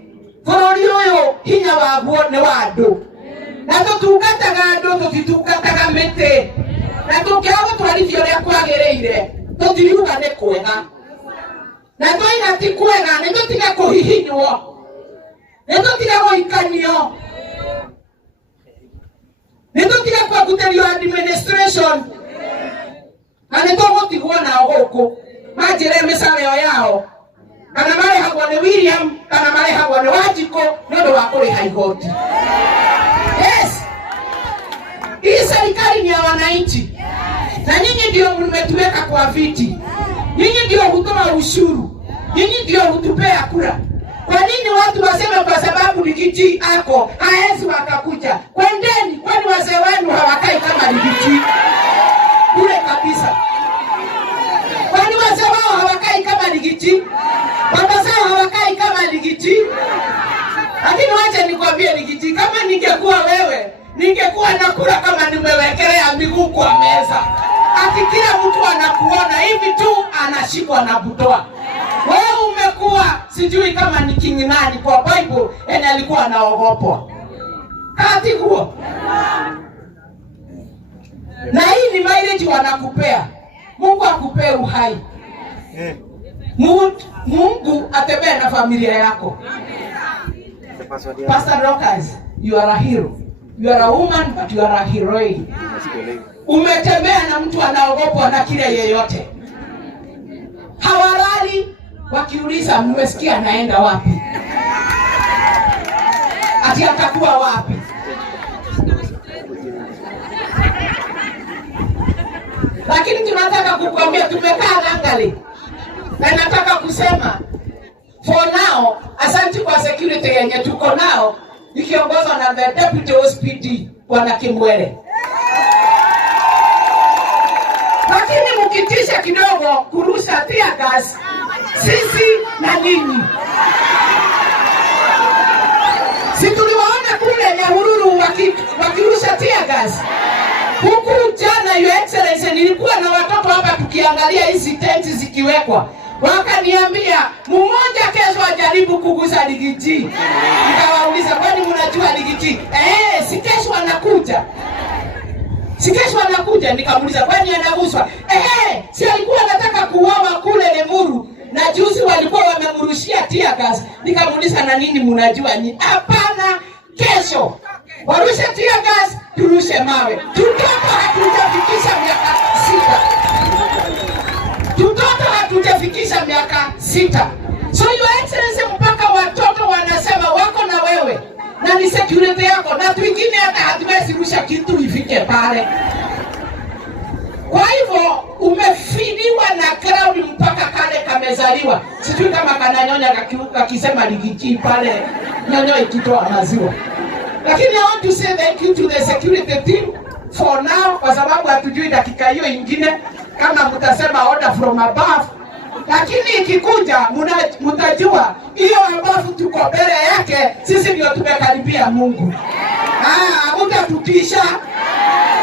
uyu hinya waguo ni wadu. Na tutungataga andu tutitungataga mite. Na tukiaga twarithio ria kwagereire, tutiriuga ni kwega. Na toina ti kwega, ni tutiga kuhihinywo. Ni tutiga guikanio. Ni tutiga kwaguterio administration. Na ni tugutigwo na guku. Majire misareo yao. Kana marehagwo ni William, kana marehagwo ni Wanjiko, ndio wa kuriha igoti. Yes. Hii serikali ni ya wananchi. Na nyinyi ndio mmetuweka kwa viti. Nyinyi ndio hutoa ushuru. Nyinyi ndio hutupea kura. Kwa nini watu waseme kwa sababu Ligiti ako haezi wakakuja? Kwendeni, kwani wazee wenu hawakai kama Ligiti? Kule kabisa. Kwani wazee wao hawakai kama Ligiti? Baba zao hawakai kama Ligiti? Lakini wacha nikwambie Ligiti, kama ningekuwa wewe, ningekuwa nakula kama nimewekelea miguu kwa meza. Ati kila mtu anakuona hivi tu anashikwa na butoa. Wewe umekuwa sijui kama ni king nani kwa Bible, ene alikuwa anaogopwa. Kati huo. Na hii ni mileage wanakupea. Mungu akupee uhai. Mungu atembee na familia yako. Pastor Dorcas, you are a hero. You are a woman, but you are a heroine. Umetembea na mtu anaogopwa na kile yeyote. hawalali wakiuliza mmesikia anaenda wapi? Ati atakuwa wapi? Lakini tunataka kukuambia tumekaa angali. Na nataka kusema for now, asante kwa security yenye tuko nao ikiongozwa na the deputy OSPD Bwana Kimwere. Lakini mkitisha kidogo kurusha tear gas sisi na ninyi. Si tuliwaona kule Nyahururu wakirusha tear gas. Huku jana Your Excellency nilikuwa na watoto hapa tukiangalia hizi tenti zikiwekwa. Wakaniambia mmoja kesho ajaribu kugusa Ligiji. Nikawauliza kwani mnajua Ligiji? Si kesho anakuja. Si kesho anakuja, nikamuuliza kwani anaguswa? Si alikuwa anataka kuuawa kule Lemuru na juzi walikuwa wamemrushia tear gas. Nikamuuliza na nini mnajua nyinyi? Hapana, kesho warushe tear gas, turushe mawe. Tutoto hatujafikisha miaka 6. Tutoto hatujafikisha miaka 6. So Your Excellency, mpaka watoto wanasema wako na wewe na ni security yako, na twingine hata hatuwezi rusha kitu ifike pale. Kwa hivyo umefidiwa na crowd mpaka kale kamezaliwa. Sijui kama kananyonya kakisema Ligiji pale nyonyo ikitoa maziwa. Lakini I want to say thank you to the security team for now, kwa sababu hatujui dakika hiyo ingine kama mtasema order from above. Lakini ikikuja mtajua hiyo ambapo tuko mbele yake sisi ndio tumekaribia Mungu. Hamtatutisha.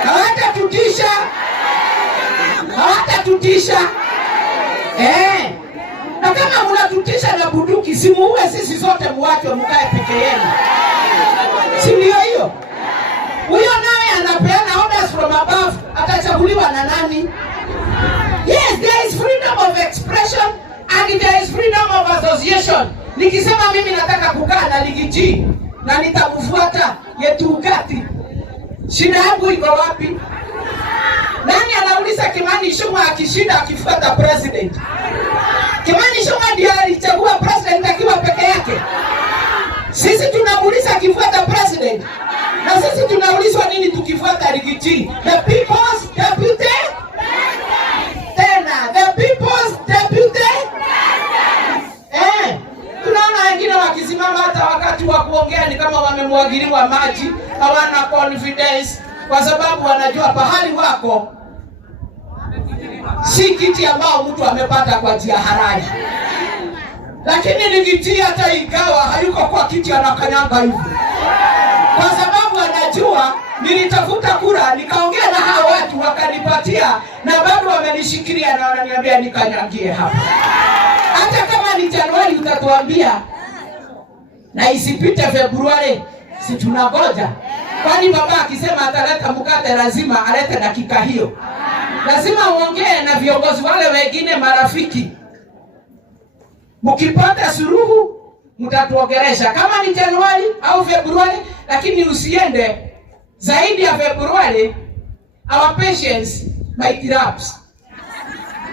Hawatatutisha. Hawatatutisha. Na kama mnatutisha na bunduki, simuue sisi zote, muache mkae peke yenu. Si ndio hiyo? Huyo naye anapeana orders from above, atachaguliwa na nani? Yes, there is freedom of expression and there is freedom of association. Nikisema mimi nataka kukaa na Ligiji na nitamfuata Yetugati, shida yangu iko wapi? Nani anauliza Kimani Ichung'wah akishinda akifuata president? Kimani Ichung'wah ndiye alichagua president akiwa peke yake. Sisi tunamuuliza akifuata president. Na sisi tunaulizwa nini tukifuata Ligiji? The people's deputy? Tena, the people's deputy? Tunaona wengine wakisimama hata wakati wa kuongea ni kama wamemwagiliwa maji, hawana confidence kwa sababu wanajua pahali wako si kiti ambao mtu amepata kwa njia halali. Lakini Ligiji hata ikawa hayuko kwa kiti anakanyanga hivi. Kwa sababu anajua nilitafuta kura, nikaongea na hao watu wakanipatia, na bado wamenishikilia na wananiambia nikanyangie hapa. Hata kama ni Januari utatuambia na isipite Februari, si tunangoja. Kwani baba akisema ataleta mkate lazima alete dakika hiyo. Lazima uongee na viongozi wale wengine marafiki. Mkipata suluhu mtatuongelesha kama ni Januari au Februari, lakini usiende zaidi ya Februari. Our patience might lapse.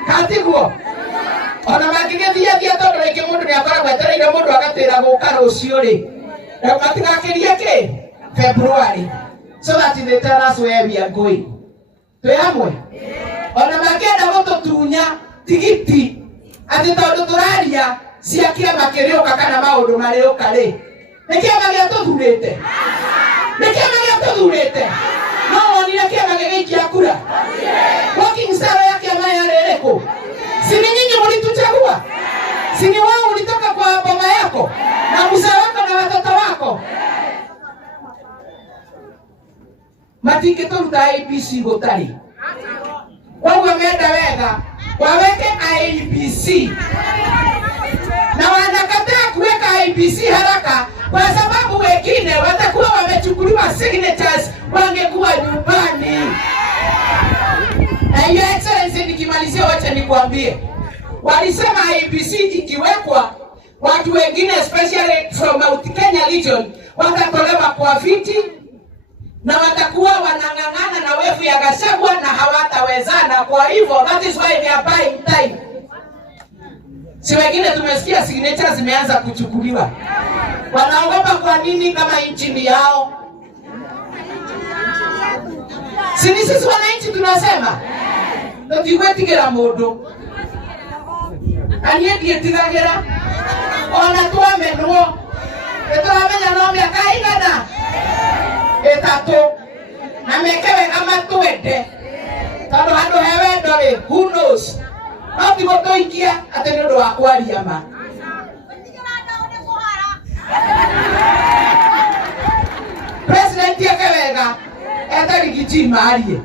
Katiguo ona makigethia todo reke mundu ni akora gwetereire mundu agatira gukara ucio ri matigakirie ki February, so that they tell us where we are going. Tuamwe ona makenda gututunya tigiti ati tondu turaria ciakia makirioka kana maundu marioka ri nikiama gia tuthurite no onire kiama gigikia kura walking star yake amaya rereko. Si ni nyinyi mlituchagua? Si ni wao ulitoka kwa baba yako na mzee wako na watoto wako? Matike turuta IEBC gotari. Wao wameenda wega waweke IEBC. Na wanakataa kuweka IEBC haraka kwa sababu wengine watakuwa wamechukuliwa signatures wangekuwa nyumbani. Na Your Excellency, nikimalizia wacha nikuambie. Walisema IEBC ikiwekwa watu wengine especially from Mount Kenya region watatolewa kwa viti na watakuwa wanang'ang'ana na wevu ya Gachagua na hawatawezana. Kwa hivyo that is why they are buying time. Si wengine tumesikia signature zimeanza kuchukuliwa. Wanaogopa kwa nini kama nchi ni yao? Si ni sisi wananchi tunasema? Tutigwetigera mundu. Anie dietigagira. Ona tuamenwo. Eturamenya no miaka igana. Etatu. Na mekewe kama tuende. Tando hando hewe ndore. Who knows? Ati gotoikia ati ni undu wa kwaria ma. President yakewega eta Rigiji marie.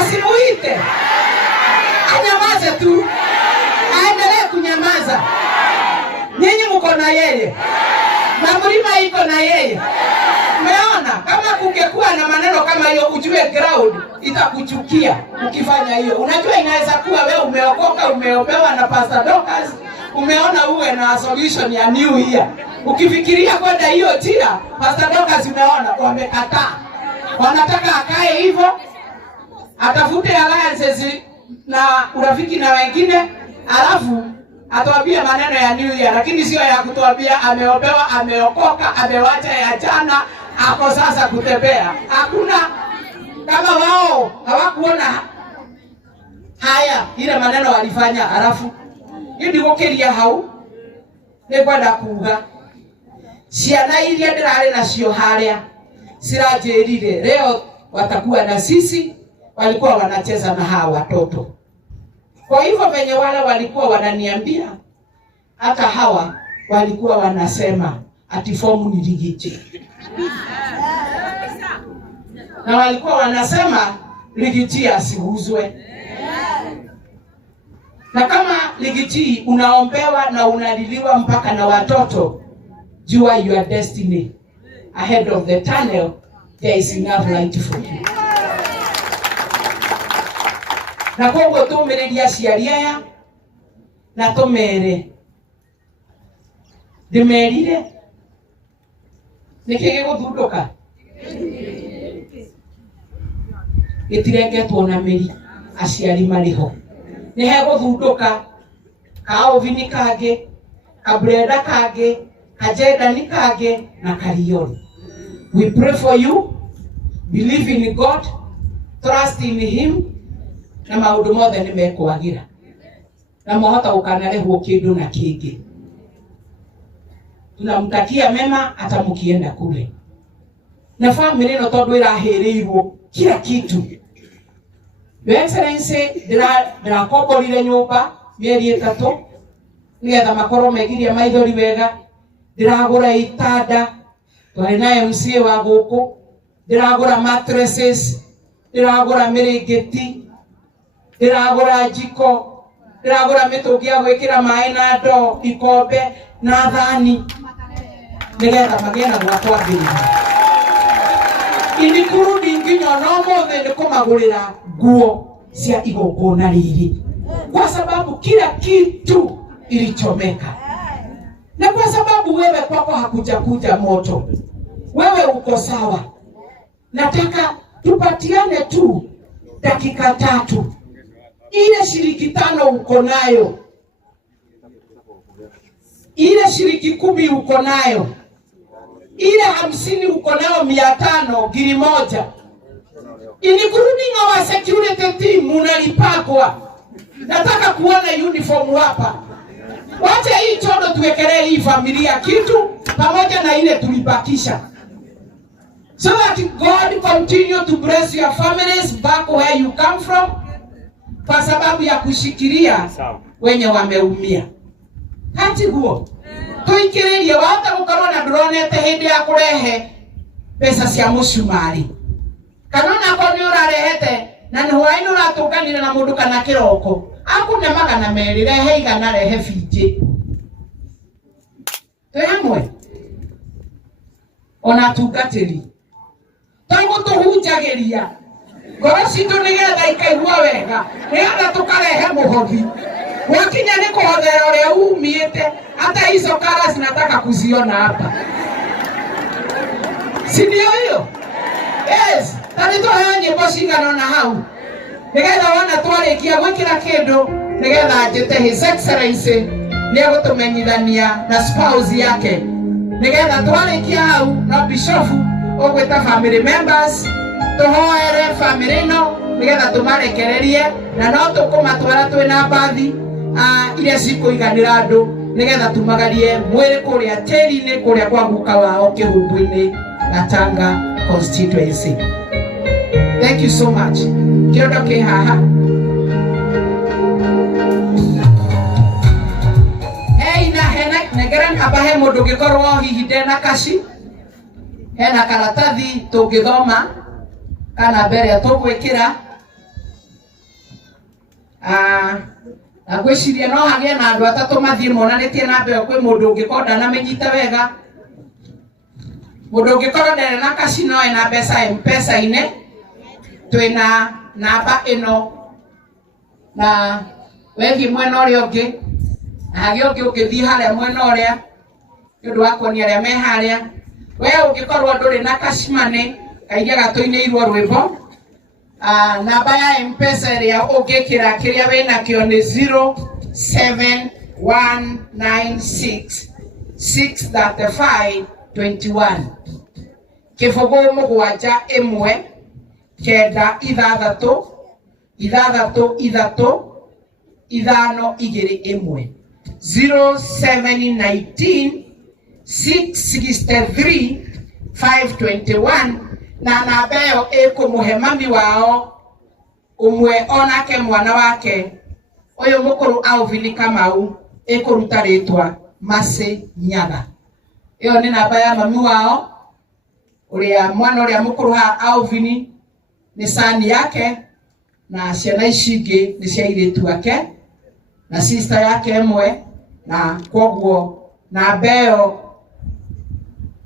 Asimuite. Anyamaze tu. Aendelee kunyamaza. Nyinyi mko na yeye. Na mlima iko na yeye. Umeona kama kungekuwa na maneno kama hiyo ujue ground itakuchukia ukifanya hiyo. Unajua inaweza kuwa wewe umeokoka, umeombewa na Pastor Dorcas, umeona uwe na solution ya new year. Ukifikiria kwenda hiyo tia, Pastor Dorcas umeona wamekataa. Wanataka akae hivyo, atafute alliances na urafiki na wengine, alafu atuambie maneno ya new year, lakini sio ya kutuambia ameombewa, ameokoka, amewacha ya jana, ako sasa kutembea. Hakuna. Kama wao hawakuona haya ile maneno walifanya, alafu hindi gokeria hau ni kwenda kuga ciana iria ndirari nacio haria sirajirire leo watakuwa na sisi, walikuwa wanacheza na hawa watoto. Kwa hivyo venye wale walikuwa wananiambia, hata hawa walikuwa wanasema ati fomu ni Rigiji. Na walikuwa wanasema Rigiji asiuzwe. Na kama Rigiji unaombewa na unaliliwa mpaka na watoto, jua your destiny. Ahead of the tunnel, there is enough light for you. Na kongo tumeredia ciaria na tumere ndimerire nikige guthunduka gitirengetwo na miri aciari mariho ni he guthunduka kaovini kage kabreda kage kajeda ni kage na karioni. We pray for you, believe in God, trust in him, na maundu mothe ni mekwagira na mohota ukanarehwo kindu na kingi. Tunamtakia mema hata mkienda kule. Na family no tondu irahirirwo kila kitu. Your Excellency ndirakomborire nyumba mieri 3 nigetha makorwo megiria maithori wega. Ndiragura itanda, twari na MCA wa guku, ndiragura mattresses, ndiragura mirigiti, ndiragura jiko, ndiragura mitungi ya gwikira mai na ndo, ikombe na thani nigetha magena gwakwa thiri. Indikurudi nginya no mothe ndikumagurira nguo cia igongona riri, kwa sababu kila kitu ilichomeka. Na kwa sababu wewe kwako hakuja moto, wewe uko sawa. Nataka tupatiane tu dakika 3. Ile shilingi 5 uko nayo, ile shilingi 10 uko nayo, ile 50 uko nayo, 500 giri moja. Inikurudi wa security team unalipakwa. Nataka kuona uniform hapa. Wacha hii chondo tuwekelee hii familia kitu pamoja na ile tulibakisha. So that God continue to bless your families back where you come from, kwa sababu ya kushikilia wenye wameumia. Hati huo tuikirerie wata gukorwo na ndronete hindi ya kurehe pesa cia mucumari. Kanona ko ni urarehete na ni hwaini uratukanira na mundu kana kiroko. Akune magana meri rehe igana rehe fiti. Tuyamwe. Ona tugatiri. Tangu tuhunjagiria. Ngoro citu nigetha ikaigua wega. Nigetha tukarehe muhothi. Wakinya ni kuhothera uria umiite, hata hizo kara zinataka kuziona hapa. Si ndio hiyo? Yes, tani to hayo nyimbo cigana na hau. Nigetha wana twarikia gwikira kindu, nigetha njite His Excellency ni agutumenyithania na spouse yake. Nigetha twarikia hau na bishop ogwita family members tuhoere family no nigetha tumarekererie na no tukumatwara twina bathi iria cikuiganira andu nigetha tumagarie mwiri kuria tiri-ini kuria kwa guka wao kihumbu-ini na Tanga constituency. Thank you so much. Kiondo ki haha. Hey na hena negeran abahe mundu gikorwo hihi ndena kashi. Hena karatathi tungithoma kana mbere tugwikira na gwiciria no hagie na andu atatu mathie monanitie na mbere kwi mundu ungikorwo na menyita wega. Mundu ungikorwo ndere na kashi no ena mbeca M-Pesa ine twina namba ino na wethi mwena uria ungi na hagie ungi ungithie haria mwena uria ndu wakonia aria me haria. Wewe ungikorwo nduri na cash money kaija gatoinirwo rwimbo namba ya M-Pesa iria ungikira kiria wina kio ni 0796635621 kifogo mugwanja imwe kenda ithathatu ithathatu ithatu ithano igiri imwe 0719 663 521 na namba yo ekumuhe mami wao umwe onake mwana wake oyo mukuru Alvin Kamau ekuruta ritwa Masi Nyaga. Iyo ni namba ya mami wao uria mwana uria mukuru ha Alvin ni sani yake na ciana icingi ni cia iritu ake na sister yake emwe na kwoguo namba yo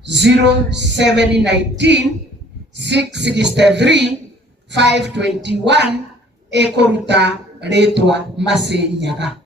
0719 663 521 ekuruta ritwa Masi Nyaga.